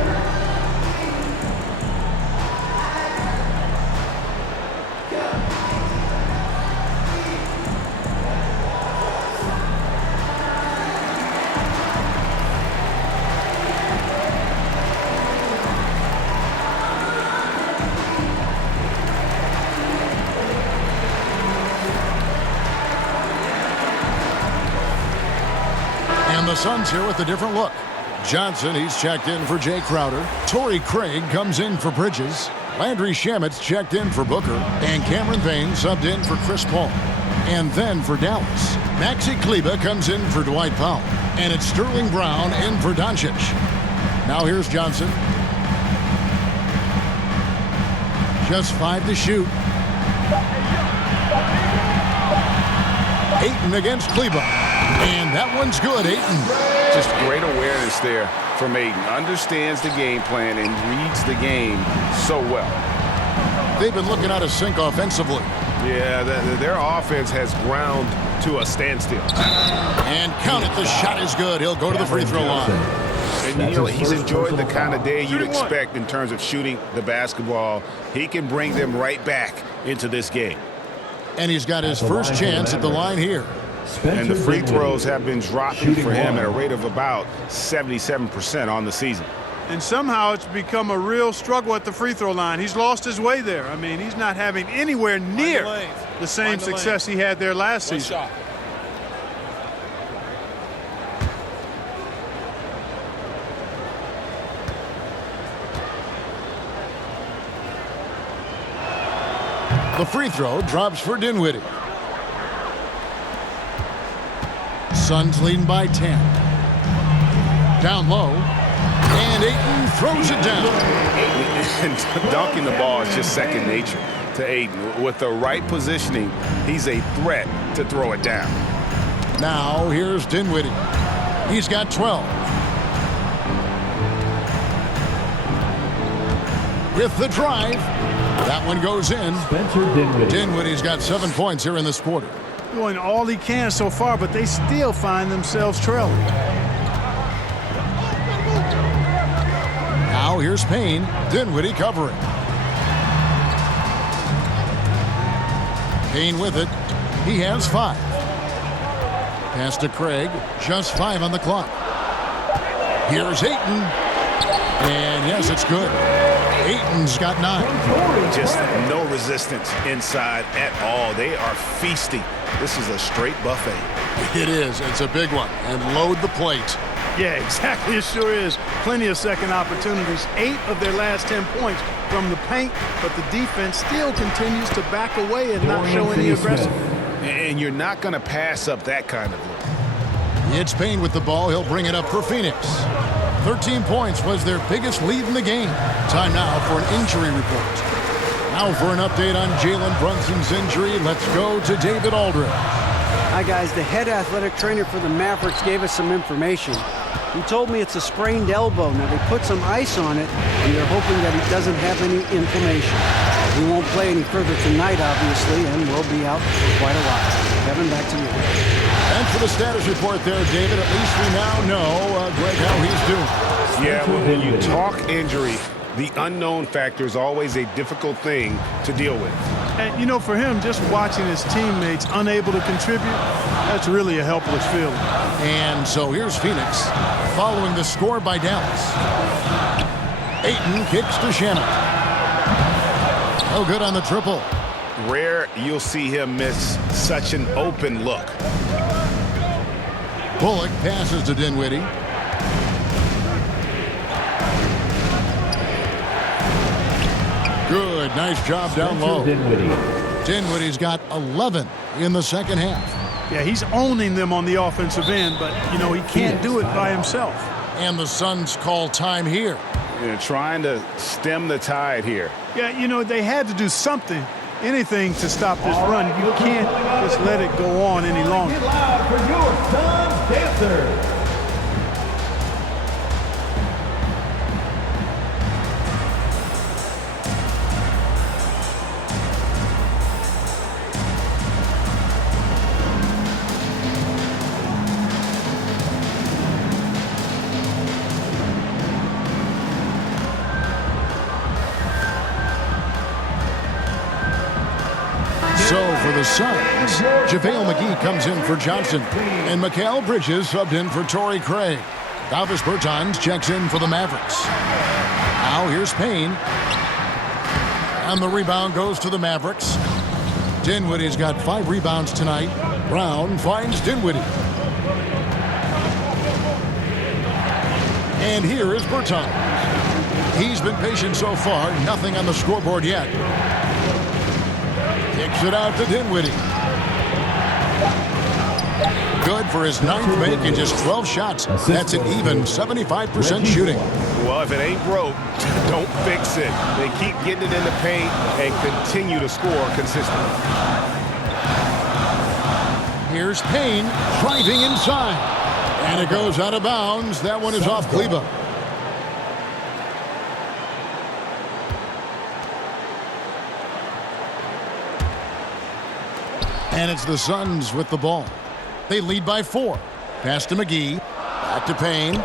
the Suns here with a different look. Johnson, he's checked in for Jay Crowder. Torrey Craig comes in for Bridges. Landry Shamet's checked in for Booker. And Cameron Payne subbed in for Chris Paul. And then for Dallas, Maxi Kleber comes in for Dwight Powell. And it's Sterling Brown in for Doncic. Now here's Johnson. Just 5 to shoot. Ayton against Kleber. And that one's good, Ayton. Just great awareness there from Ayton. Understands the game plan and reads the game so well. They've been looking out of sync offensively. Yeah, their offense has ground to a standstill. And count it, the shot is good. He'll go to the free throw line. And you know, he's enjoyed the kind of day you'd expect in terms of shooting the basketball. He can bring them right back into this game. And he's got his first chance at the line here. And the free throws have been dropping for him at a rate of about 77% on the season. And somehow it's become a real struggle at the free throw line. He's lost his way there. I mean, he's not having anywhere near the same success he had there last season. The free throw drops for Dinwiddie. Suns leading by 10. Down low. And Ayton throws it down. And dunking the ball is just second nature to Ayton. With the right positioning, he's a threat to throw it down. Now here's Dinwiddie. He's got 12. With the drive. That one goes in. Dinwiddie's got 7 points here in this quarter. Doing all he can so far, but they still find themselves trailing. Now here's Payne. Dinwiddie covering. Payne with it. He has 5. Pass to Craig. Just 5 on the clock. Here's Ayton. And yes, it's good. Ayton's got 9. Just no resistance inside at all. They are feasting. This is a straight buffet. It is. It's a big one. And load the plate. Yeah, exactly. It sure is. Plenty of second opportunities. 8 of their last 10 points from the paint, but the defense still continues to back away and not show any aggression. And you're not going to pass up that kind of look. It's Payne with the ball. He'll bring it up for Phoenix. 13 points was their biggest lead in the game. Time now for an injury report. Now for an update on Jalen Brunson's injury, let's go to David Aldridge. Hi, guys. The head athletic trainer for the Mavericks gave us some information. He told me it's a sprained elbow. Now, they put some ice on it, and they're hoping that he doesn't have any inflammation. He won't play any further tonight, obviously, and will be out for quite a while. Kevin, back to you. And for the status report there, David, at least we now know, Greg, how he's doing. Yeah, when you talk injury, the unknown factor is always a difficult thing to deal with. And, you know, for him, just watching his teammates unable to contribute, that's really a helpless feeling. And so here's Phoenix, following the score by Dallas. Ayton kicks to Shamet. No good on the triple. Rare you'll see him miss such an open look. Bullock passes to Dinwiddie. Good, nice job down low. Dinwiddie's got 11 in the second half. Yeah, he's owning them on the offensive end, but, you know, he can't do it by himself. And the Suns call time here. You're trying to stem the tide here. Yeah, you know, they had to do something, anything to stop this run. You can't just let it go on any longer. Get loud for your Suns dancer. So for the Suns, JaVale McGee comes in for Johnson, and Mikal Bridges subbed in for Torrey Craig. Davis Bertans checks in for the Mavericks. Now here's Payne. And the rebound goes to the Mavericks. Dinwiddie's got 5 rebounds tonight. Brown finds Dinwiddie. And here is Bertans. He's been patient so far. Nothing on the scoreboard yet. Kicks it out to Dinwiddie. Good for his 9th make in just 12 shots. That's an even 75% shooting. Well, if it ain't broke, don't fix it. They keep getting it in the paint and continue to score consistently. Here's Payne driving inside. And it goes out of bounds. That one is off Kleba. And it's the Suns with the ball. They lead by 4. Pass to McGee. Back to Payne.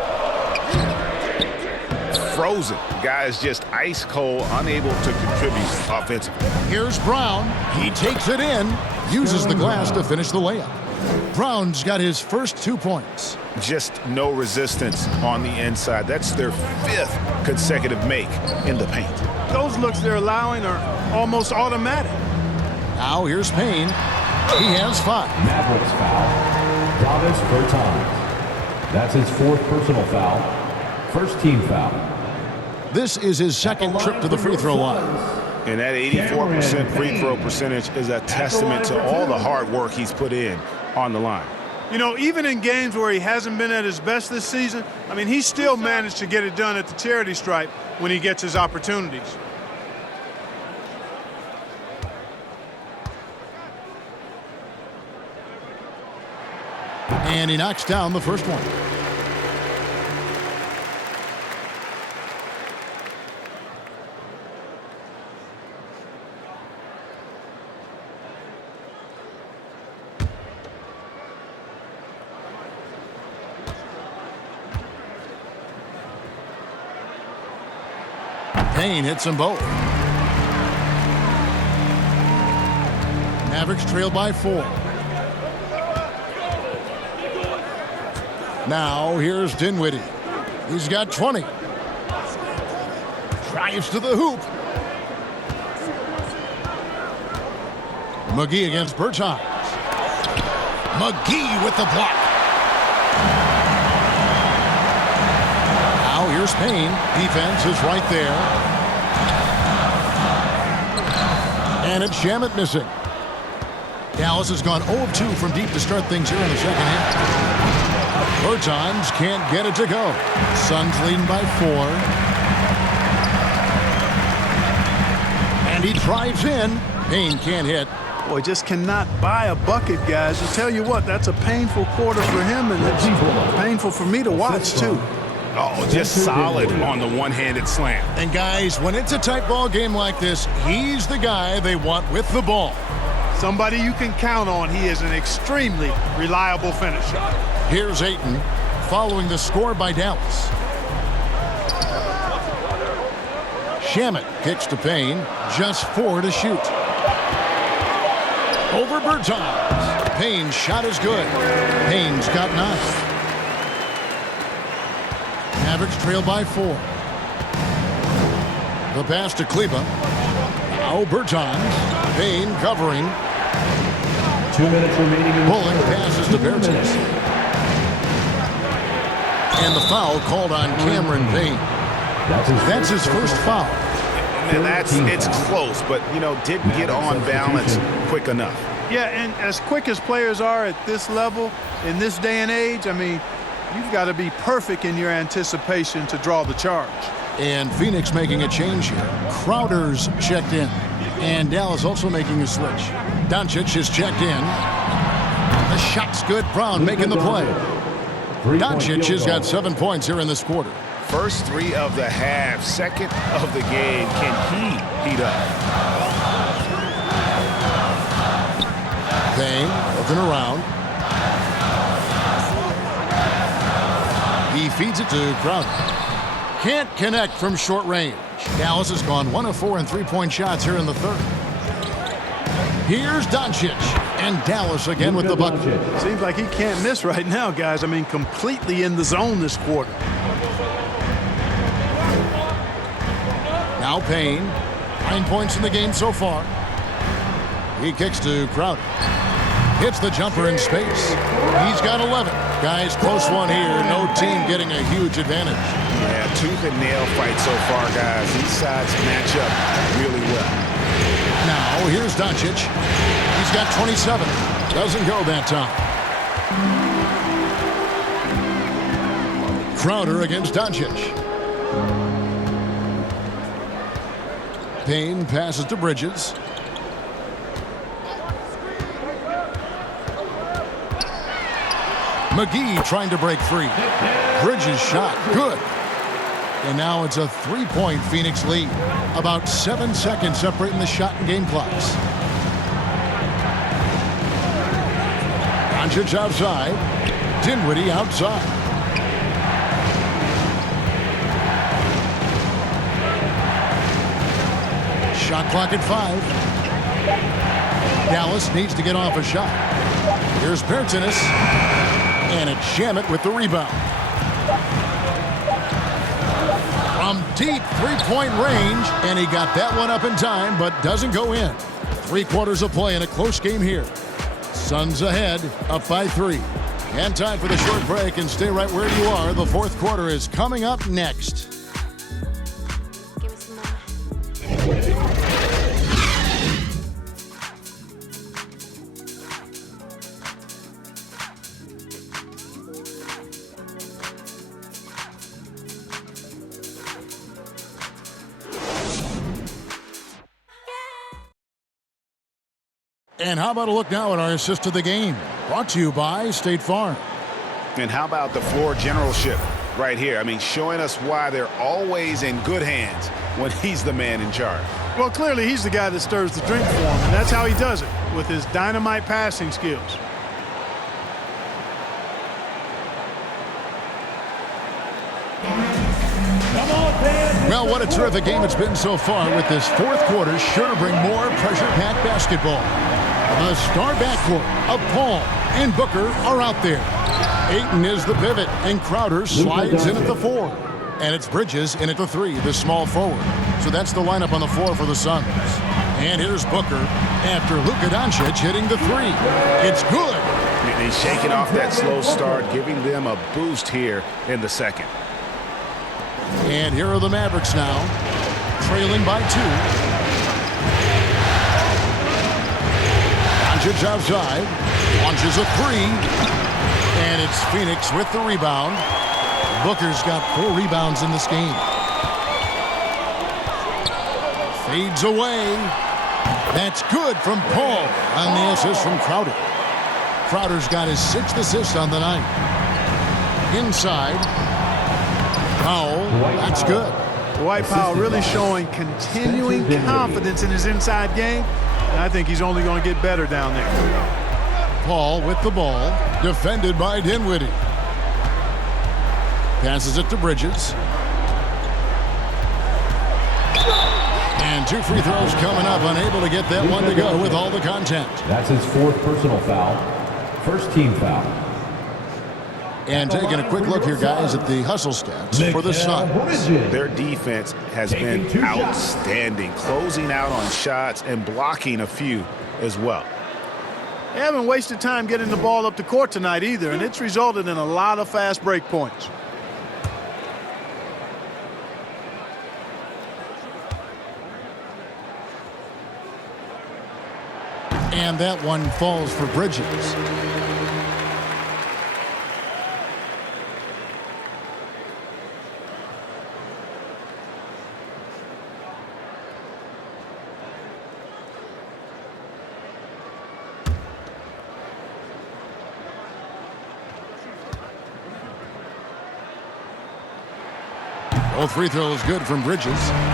Frozen. Guy is just ice cold, unable to contribute offensively. Here's Brown. He takes it in. Uses the glass to finish the layup. Brown's got his first 2 points. Just no resistance on the inside. That's their 5th consecutive make in the paint. Those looks they're allowing are almost automatic. Now here's Payne. He has 5. Mavericks foul. Davis Bertans. That's his 4th personal foul. First team foul. This is his 2nd trip to the free throw line. And that 84% free throw percentage is a testament to all the hard work he's put in on the line. You know, even in games where he hasn't been at his best this season, I mean, he still managed to get it done at the charity stripe when he gets his opportunities. And he knocks down the first one. Payne hits them both. Mavericks trail by 4. Now here's Dinwiddie. He's got 20. Drives to the hoop. McGee against Bertans. McGee with the block. Now here's Payne. Defense is right there. And it's Shamet missing. Dallas has gone 0 of 2 from deep to start things here in the second half. Bertans can't get it to go. Suns leading by 4. And he drives in. Payne can't hit. Boy, just cannot buy a bucket, guys. I tell you what, that's a painful quarter for him, and it's painful for me to watch, too. Oh, just solid on the one-handed slam. And guys, when it's a tight ball game like this, he's the guy they want with the ball. Somebody you can count on. He is an extremely reliable finisher. Here's Ayton following the score by Dallas. Shamet kicks to Payne. Just 4 to shoot. Over Bertans. Payne's shot is good. Payne's got 9. Mavericks trail by 4. The pass to Kleba. Now Bertans. Payne covering. 2 minutes remaining. Pulling passes to Bertans. And the foul called on Cameron Payne. That's his first foul. And it's close, but, you know, didn't get on balance quick enough. Yeah, and as quick as players are at this level, in this day and age, I mean, you've got to be perfect in your anticipation to draw the charge. And Phoenix making a change here. Crowder's checked in. And Dallas also making a switch. Doncic is checked in. The shot's good. Brown making the play. Doncic has got 7 points here in this quarter. First 3 of the half, 2nd of the game. Can he heat up? Payne looking around. He feeds it to Crowder. Can't connect from short range. Dallas has gone 1 of 4 in 3-point shots here in the 3rd. Here's Doncic. And Dallas again with the bucket. Seems like he can't miss right now, guys. I mean, completely in the zone this quarter. Now Payne. 9 points in the game so far. He kicks to Crowder. Hits the jumper in space. He's got 11. Guys, close one here. No team getting a huge advantage. Yeah, tooth and nail fight so far, guys. These sides match up really well. Now, here's Doncic. He's got 27. Doesn't go that time. Crowder against Doncic. Payne passes to Bridges. McGee trying to break free. Bridges shot. Good. And now it's a three-point Phoenix lead. About 7 seconds separating the shot and game clocks. Doncic outside. Dinwiddie outside. Shot clock at 5. Dallas needs to get off a shot. Here's Bertines. And a Shamet with the rebound. From deep three-point range, and he got that one up in time, but doesn't go in. 3 quarters of play in a close game here. Suns ahead, up by 3. And time for the short break, and stay right where you are. The fourth quarter is coming up next. Give me some more. And how about a look now at our assist to the game? Brought to you by State Farm. And how about the floor generalship right here? I mean, showing us why they're always in good hands when he's the man in charge. Well, clearly he's the guy that stirs the drink for him, and that's how he does it, with his dynamite passing skills. Well, what a terrific game it's been so far, with this fourth quarter sure to bring more pressure-packed basketball. The star backcourt of Paul and Booker are out there. Ayton is the pivot, and Crowder slides in at the 4. And it's Bridges in at the 3, the small forward. So that's the lineup on the floor for the Suns. And here's Booker after Luka hitting the 3. It's good. And he's shaking off that slow start, giving them a boost here in the second. And here are the Mavericks now, trailing by 2. Doncic outside, launches a 3, and it's Phoenix with the rebound. Booker's got 4 rebounds in this game. Fades away. That's good from Paul on the assist from Crowder. Crowder's got his 6th assist on the night. Inside. Powell, that's good. Dwight Powell really showing continuing confidence in his inside game, and I think he's only going to get better down there. Paul with the ball, defended by Dinwiddie. Passes it to Bridges. And 2 free throws coming up, unable to get that one to go with all the contact. That's his 4th personal foul. First team foul. And taking a quick look here, guys, at the hustle stats for the Suns. Their defense has been outstanding, closing out on shots and blocking a few as well. They haven't wasted time getting the ball up the court tonight either, and it's resulted in a lot of fast break points. And that one falls for Bridges. Both free throws good from Bridges.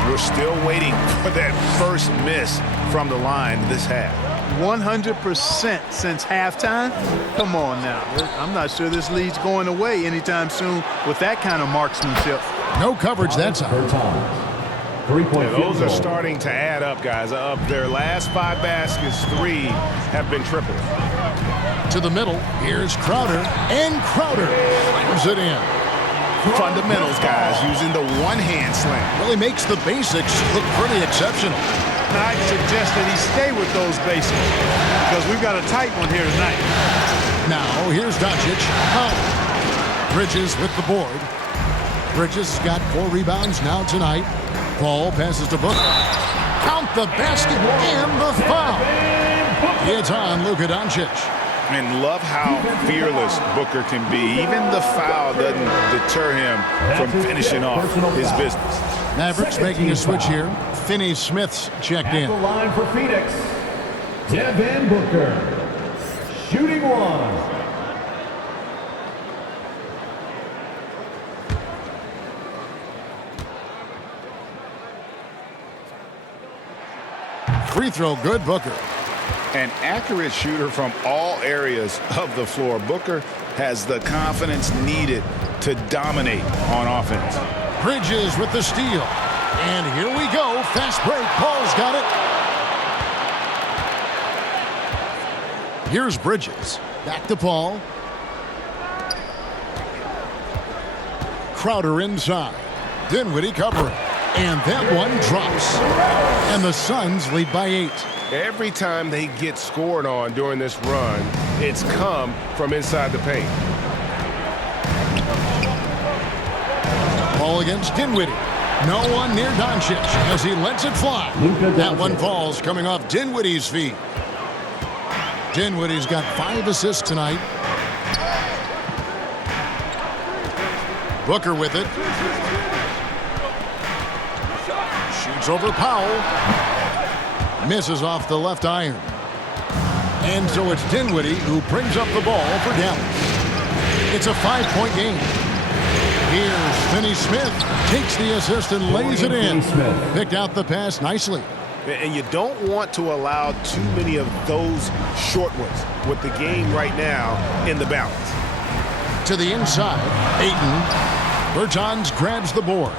We're still waiting for that first miss from the line this half. 100% since halftime? Come on now. I'm not sure this lead's going away anytime soon with that kind of marksmanship. No coverage that time. Those are starting to add up, guys. Of their last 5 baskets, 3 have been triple. To the middle, here's Crowder, and Crowder slams it in. Fundamentals, guys, using the one-hand slam. Really makes the basics look pretty exceptional. I'd suggest that he stay with those basics because we've got a tight one here tonight. Now, here's Doncic. Bridges with the board. Bridges has got 4 rebounds now tonight. Paul passes to Booker. Count the basket and the foul. It's on Luka-Doncic. And love how fearless Booker can be. Even the foul doesn't deter him from finishing off his business. Mavericks making a switch here. Finney Smith's checked in. At the line for Phoenix, Devin Booker, shooting 1. Free throw good, Booker. An accurate shooter from all areas of the floor. Booker has the confidence needed to dominate on offense. Bridges with the steal. And here we go. Fast break. Paul's got it. Here's Bridges. Back to Paul. Crowder inside. Dinwiddie covering. And that one drops. And the Suns lead by 8. Every time they get scored on during this run, it's come from inside the paint. Ball against Dinwiddie. No one near Doncic as he lets it fly. That one falls coming off Dinwiddie's feet. Dinwiddie's got 5 assists tonight. Booker with it. Shoots over Powell. Misses off the left iron. And so it's Dinwiddie who brings up the ball for Dallas. It's a 5-point game. Here's Finney Smith. Takes the assist and lays it in. Picked out the pass nicely. And you don't want to allow too many of those short ones with the game right now in the balance. To the inside, Ayton. Bertans grabs the board.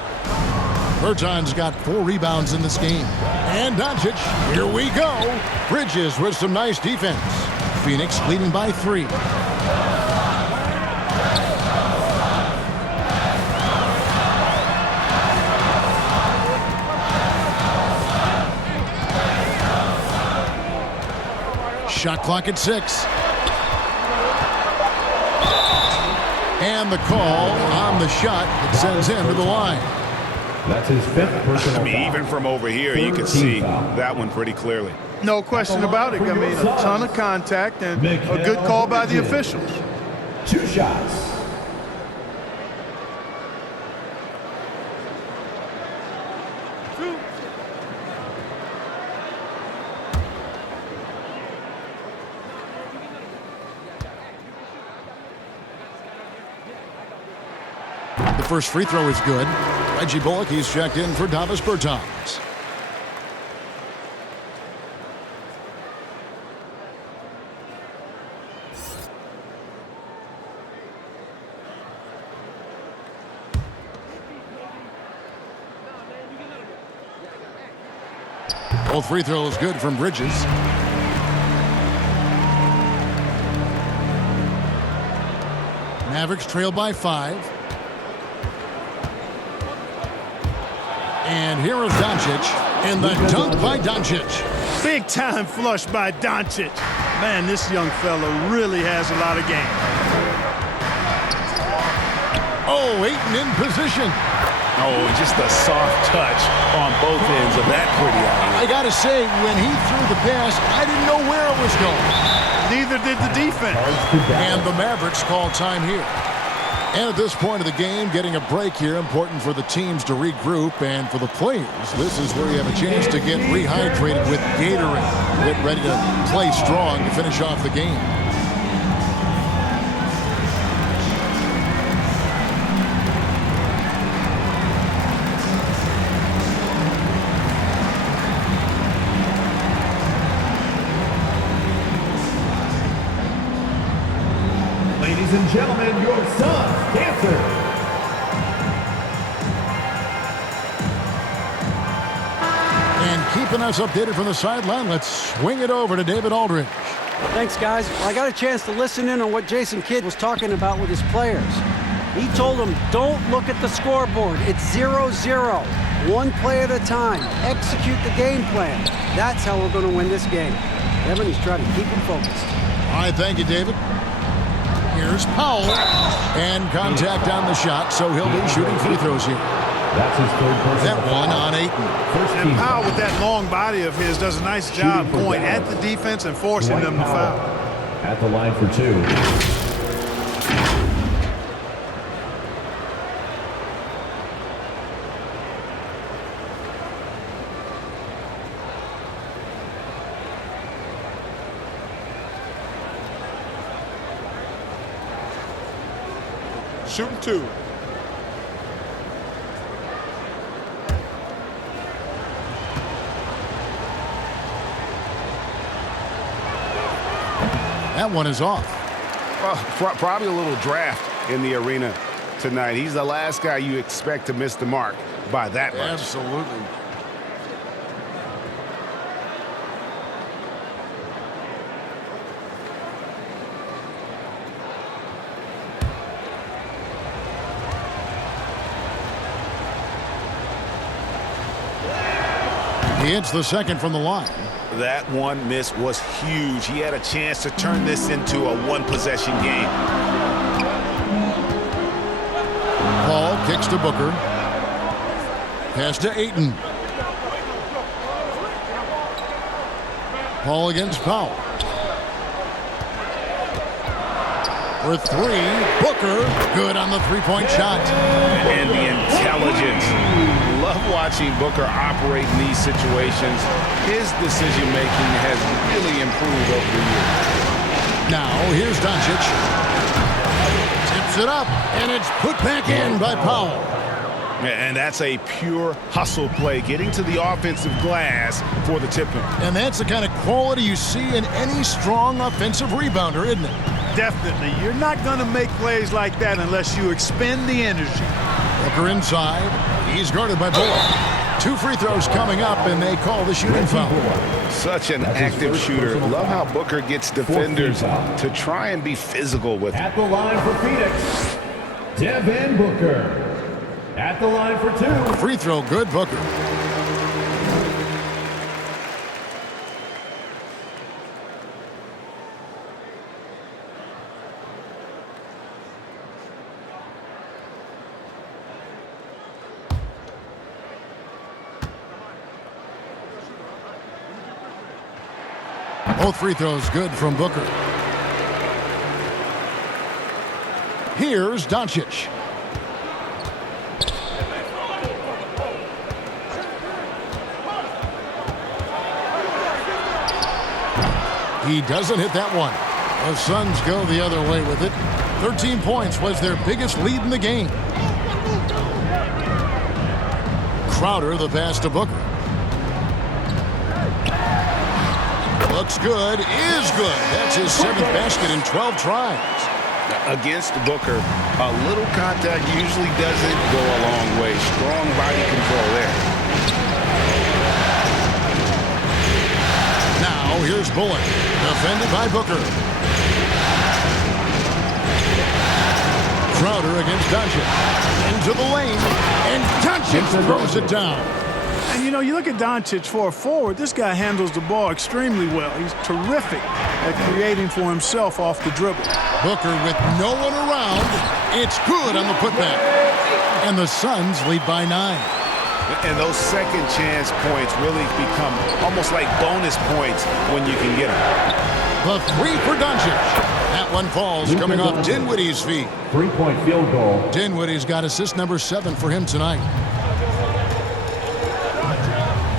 Bertans got 4 rebounds in this game. And Doncic, here we go. Bridges with some nice defense. Phoenix leading by 3. Shot clock at 6. And the call on the shot that sends him to the line. That's his 5th personal I mean, even from over here, you can see that one pretty clearly. No question about it. I mean, a ton of contact and a good call by the officials. 2 shots. The first free throw is good. Reggie Bullock, he's checked in for Davis Bertans. Both free throws good from Bridges. Mavericks trail by 5. And here is Doncic, and the dunk by Doncic. Big time flush by Doncic. Man, this young fella really has a lot of game. Oh, Ayton in position. Oh, just a soft touch on both ends of that pretty alley. I got to say, when he threw the pass, I didn't know where it was going. Neither did the defense. And the Mavericks call time here. And at this point of the game, getting a break here, important for the teams to regroup, and for the players, this is where you have a chance to get rehydrated with Gatorade. Get ready to play strong to finish off the game. Ladies and gentlemen, your Suns dancer. And keeping us updated from the sideline, let's swing it over to David Aldridge. Thanks, guys. Well, I got a chance to listen in on what Jason Kidd was talking about with his players. He told them, don't look at the scoreboard. It's 0-0. One play at a time. Execute the game plan. That's how we're going to win this game. Devin, he's trying to keep them focused. All right, thank you, David. Here's Powell. And contact on the shot, so he'll be shooting free throws here. That's his third personal That one on Ayton. And Powell, with that long body of his, does a nice job going at the defense and forcing them to foul. At the line for two. Shooting two. That one is off. Well, probably a little draft in the arena tonight. He's the last guy you expect to miss the mark by that much. Absolutely. He hits the second from the line. That one miss was huge. He had a chance to turn this into a one-possession game. Paul kicks to Booker. Pass to Ayton. Paul against Powell. For three, Booker, good on the three-point shot. And the intelligence. Love watching Booker operate in these situations. His decision-making has really improved over the years. Now, here's Doncic. Tips it up, and it's put back in by Powell. And that's a pure hustle play, getting to the offensive glass for the tip-in. And that's the kind of quality you see in any strong offensive rebounder, isn't it? Definitely. You're not going to make plays like that unless you expend the energy. Booker inside. He's guarded by Bull. 2 free throws coming up, and they call the shooting foul. Such an active shooter. Love how Booker gets defenders to try and be physical with him. At the line for Phoenix, Devin Booker. At the line for two. Free throw good, Booker. Both free throws good from Booker. Here's Doncic. He doesn't hit that one. The Suns go the other way with it. 13 points was their biggest lead in the game. Crowder, the pass to Booker. Looks good, is good. That's his 7th basket in 12 tries. Against Booker, a little contact usually doesn't go a long way. Strong body control there. Now here's Bullock, defended by Booker. Crowder against Doncic. Into the lane, and Doncic throws it down. And, you know, you look at Doncic for a forward, this guy handles the ball extremely well. He's terrific at creating for himself off the dribble. Booker with no one around. It's good on the putback. And the Suns lead by 9. And those second chance points really become almost like bonus points when you can get them. The 3 for Doncic. That one falls coming off Dinwiddie's feet. 3-point field goal. Dinwiddie's got assist number 7 for him tonight.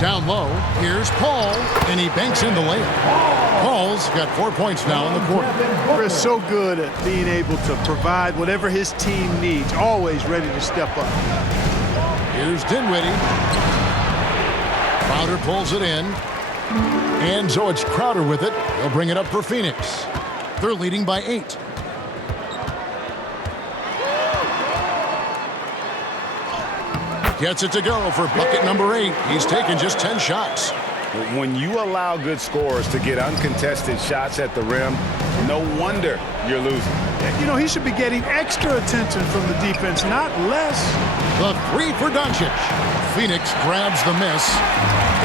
Down low, here's Paul, and he banks in the layup. Paul's got 4 points now in the quarter. Chris, so good at being able to provide whatever his team needs, always ready to step up. Here's Dinwiddie. Crowder pulls it in. And so it's Crowder with it. He'll bring it up for Phoenix. They're leading by 8. Gets it to go for bucket number 8. He's taken just 10 shots. When you allow good scorers to get uncontested shots at the rim, no wonder you're losing. You know, he should be getting extra attention from the defense, not less. The 3 for Doncic. Phoenix grabs the miss.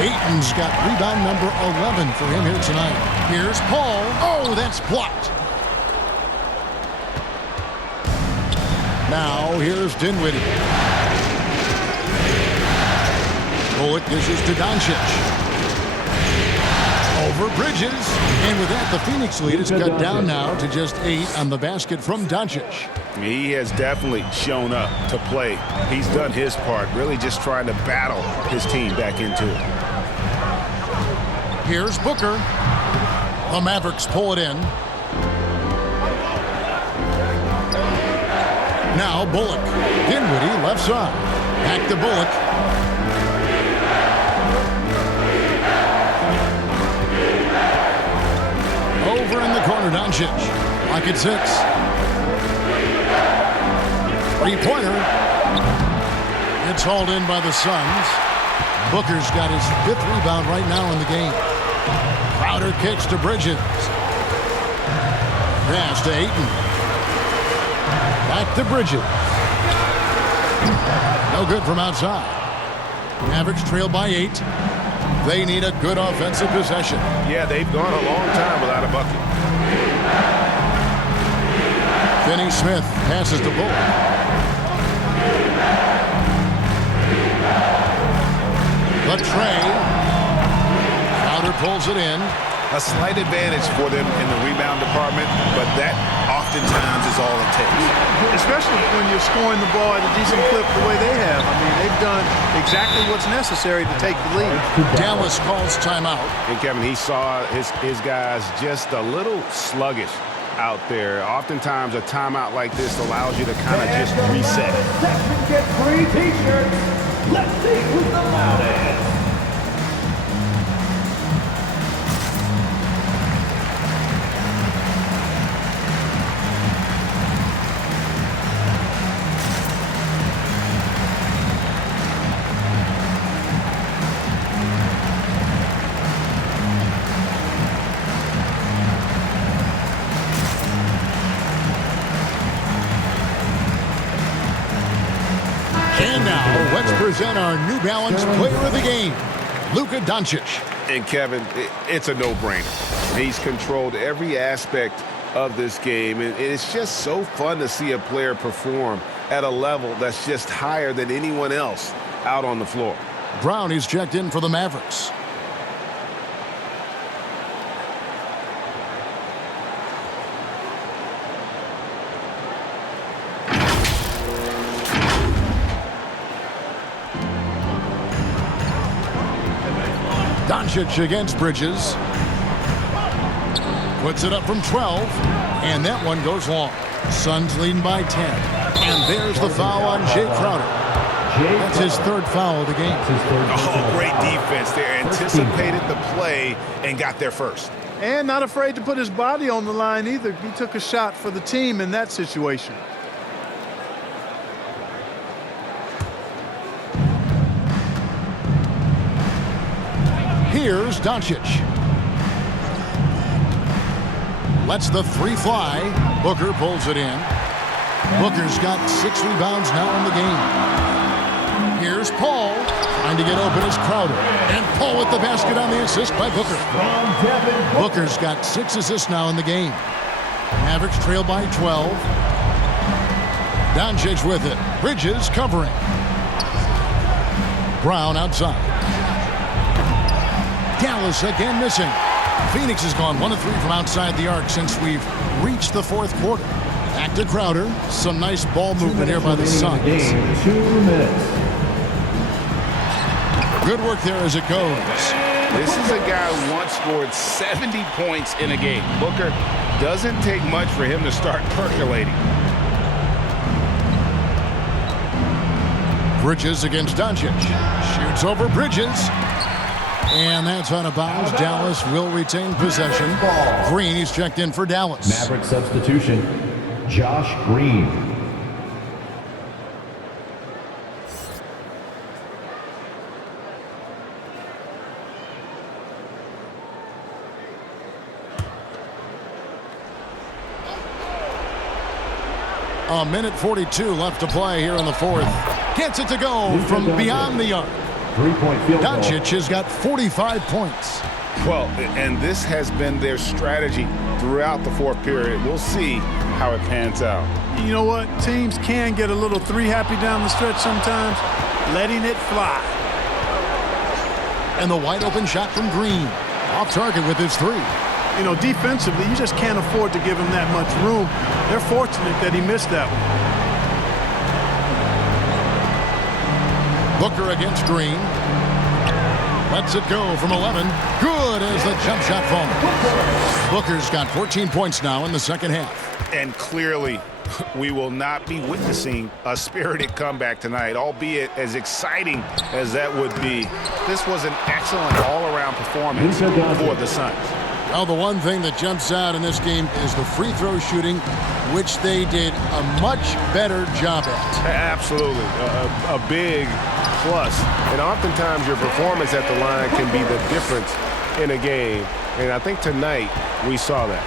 Ayton's got rebound number 11 for him here tonight. Here's Paul. Oh, that's blocked. Now here's Dinwiddie. Bullock dishes to Doncic. Over Bridges. And with that, the Phoenix lead is cut down now to just 8 on the basket from Doncic. He has definitely shown up to play. He's done his part, really just trying to battle his team back into it. Here's Booker. The Mavericks pull it in. Now Bullock. Dinwiddie left side. Back to Bullock. Over in the corner, Doncic. Lock at 6. Three-pointer. It's hauled in by the Suns. Booker's got his 5th rebound right now in the game. Crowder kicks to Bridges. Pass to Ayton. Back to Bridges. No good from outside. Mavericks trail by 8. They need a good offensive possession. Yeah, they've gone a long time without a bucket. Finney Smith passes to Bullock. The tray. Crowder pulls it in. A slight advantage for them in the rebound department, but that oftentimes is all it takes. Especially when you're scoring the ball at a decent clip the way they have. I mean, they've done exactly what's necessary to take the lead. Dallas calls timeout. And Kevin, he saw his guys just a little sluggish out there. Oftentimes a timeout like this allows you to kind of just reset. Get free t-shirts. Let's see who's the loudest. And now, let's present our New Balance player of the game, Luka And Kevin, it's a no-brainer. He's controlled every aspect of this game, and it's just so fun to see a player perform at a level that's just higher than anyone else out on the floor. Brown is checked in for the Mavericks. Doncic against Bridges. Puts it up from 12, and that one goes long. Suns leading by 10. And there's the foul on Jay Crowder. That's his 3rd foul of the game. Oh, great defense there. Anticipated the play and got there first. And not afraid to put his body on the line either. He took a shot for the team in that situation. Here's Doncic. Lets the 3 fly. Booker pulls it in. Booker's got 6 rebounds now in the game. Here's Paul. Trying to get open is Crowder. And Paul with the basket on the assist by Booker. Booker's got 6 assists now in the game. Mavericks trail by 12. Doncic with it. Bridges covering. Brown outside. Dallas again missing. Phoenix has gone 1 of 3 from outside the arc since we've reached the 4th quarter. Back to Crowder. Some nice ball movement here by the Suns. 2 minutes. Good work there as it goes. This is a guy who once scored 70 points in a game. Booker doesn't take much for him to start percolating. Bridges against Doncic. Shoots over Bridges. And that's out of bounds. Dallas will retain possession. Green is checked in for Dallas. Maverick substitution, Josh Green. A minute 42 left to play here in the 4th. Gets it to go from beyond the arc. 3-point field goal. Doncic has got 45 points. Well, and this has been their strategy throughout the fourth period. We'll see how it pans out. You know what? Teams can get a little three-happy down the stretch sometimes, letting it fly. And the wide-open shot from Green. Off target with his three. You know, defensively, you just can't afford to give him that much room. They're fortunate that he missed that one. Booker against Green. Lets it go from 11. Good as the jump shot falls. Booker's got 14 points now in the second half. And clearly, we will not be witnessing a spirited comeback tonight, albeit as exciting as that would be. This was an excellent all-around performance for the Suns. Well, the one thing that jumps out in this game is the free throw shooting, which they did a much better job at. Absolutely. A big plus. And oftentimes your performance at the line can be the difference in a game. And I think tonight we saw that.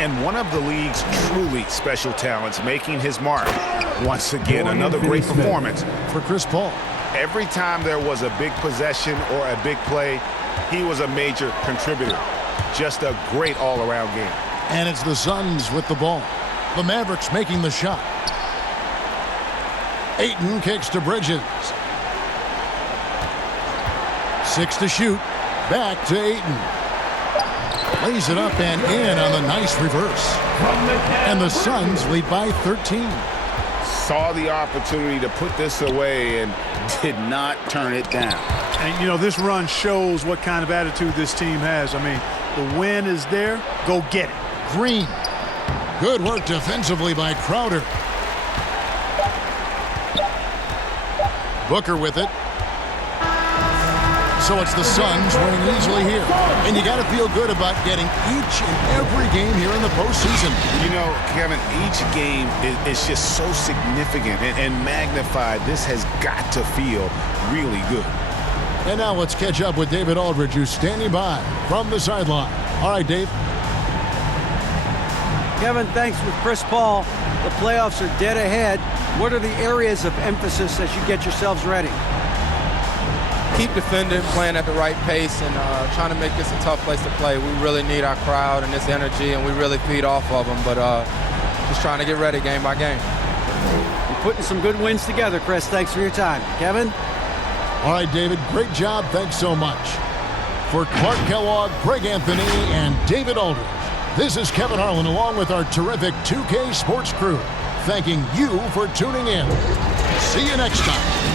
And one of the league's truly special talents making his mark. Once again, another great performance for Chris Paul. Every time there was a big possession or a big play, he was a major contributor. Just a great all-around game. And it's the Suns with the ball. The Mavericks making the shot. Ayton kicks to Bridges. 6 to shoot. Back to Ayton. Lays it up and in on the nice reverse. And the Suns lead by 13. Saw the opportunity to put this away and did not turn it down. And, you know, this run shows what kind of attitude this team has. I mean, the win is there. Go get it. Green. Good work defensively by Crowder. Booker with it. So it's the Suns winning easily here. And you got to feel good about getting each and every game here in the postseason. You know, Kevin, each game is just so significant and magnified. This has got to feel really good. And now let's catch up with David Aldridge, who's standing by from the sideline. All right, Dave. Kevin, thanks with Chris Paul. The playoffs are dead ahead. What are the areas of emphasis as you get yourselves ready? Keep defending, playing at the right pace, and trying to make this a tough place to play. We really need our crowd and this energy, and we really feed off of them. But just trying to get ready game by game. You're putting some good wins together, Chris. Thanks for your time. Kevin? All right, David, great job. Thanks so much. For Clark Kellogg, Greg Anthony, and David Aldridge, this is Kevin Harlan along with our terrific 2K Sports crew, thanking you for tuning in. See you next time.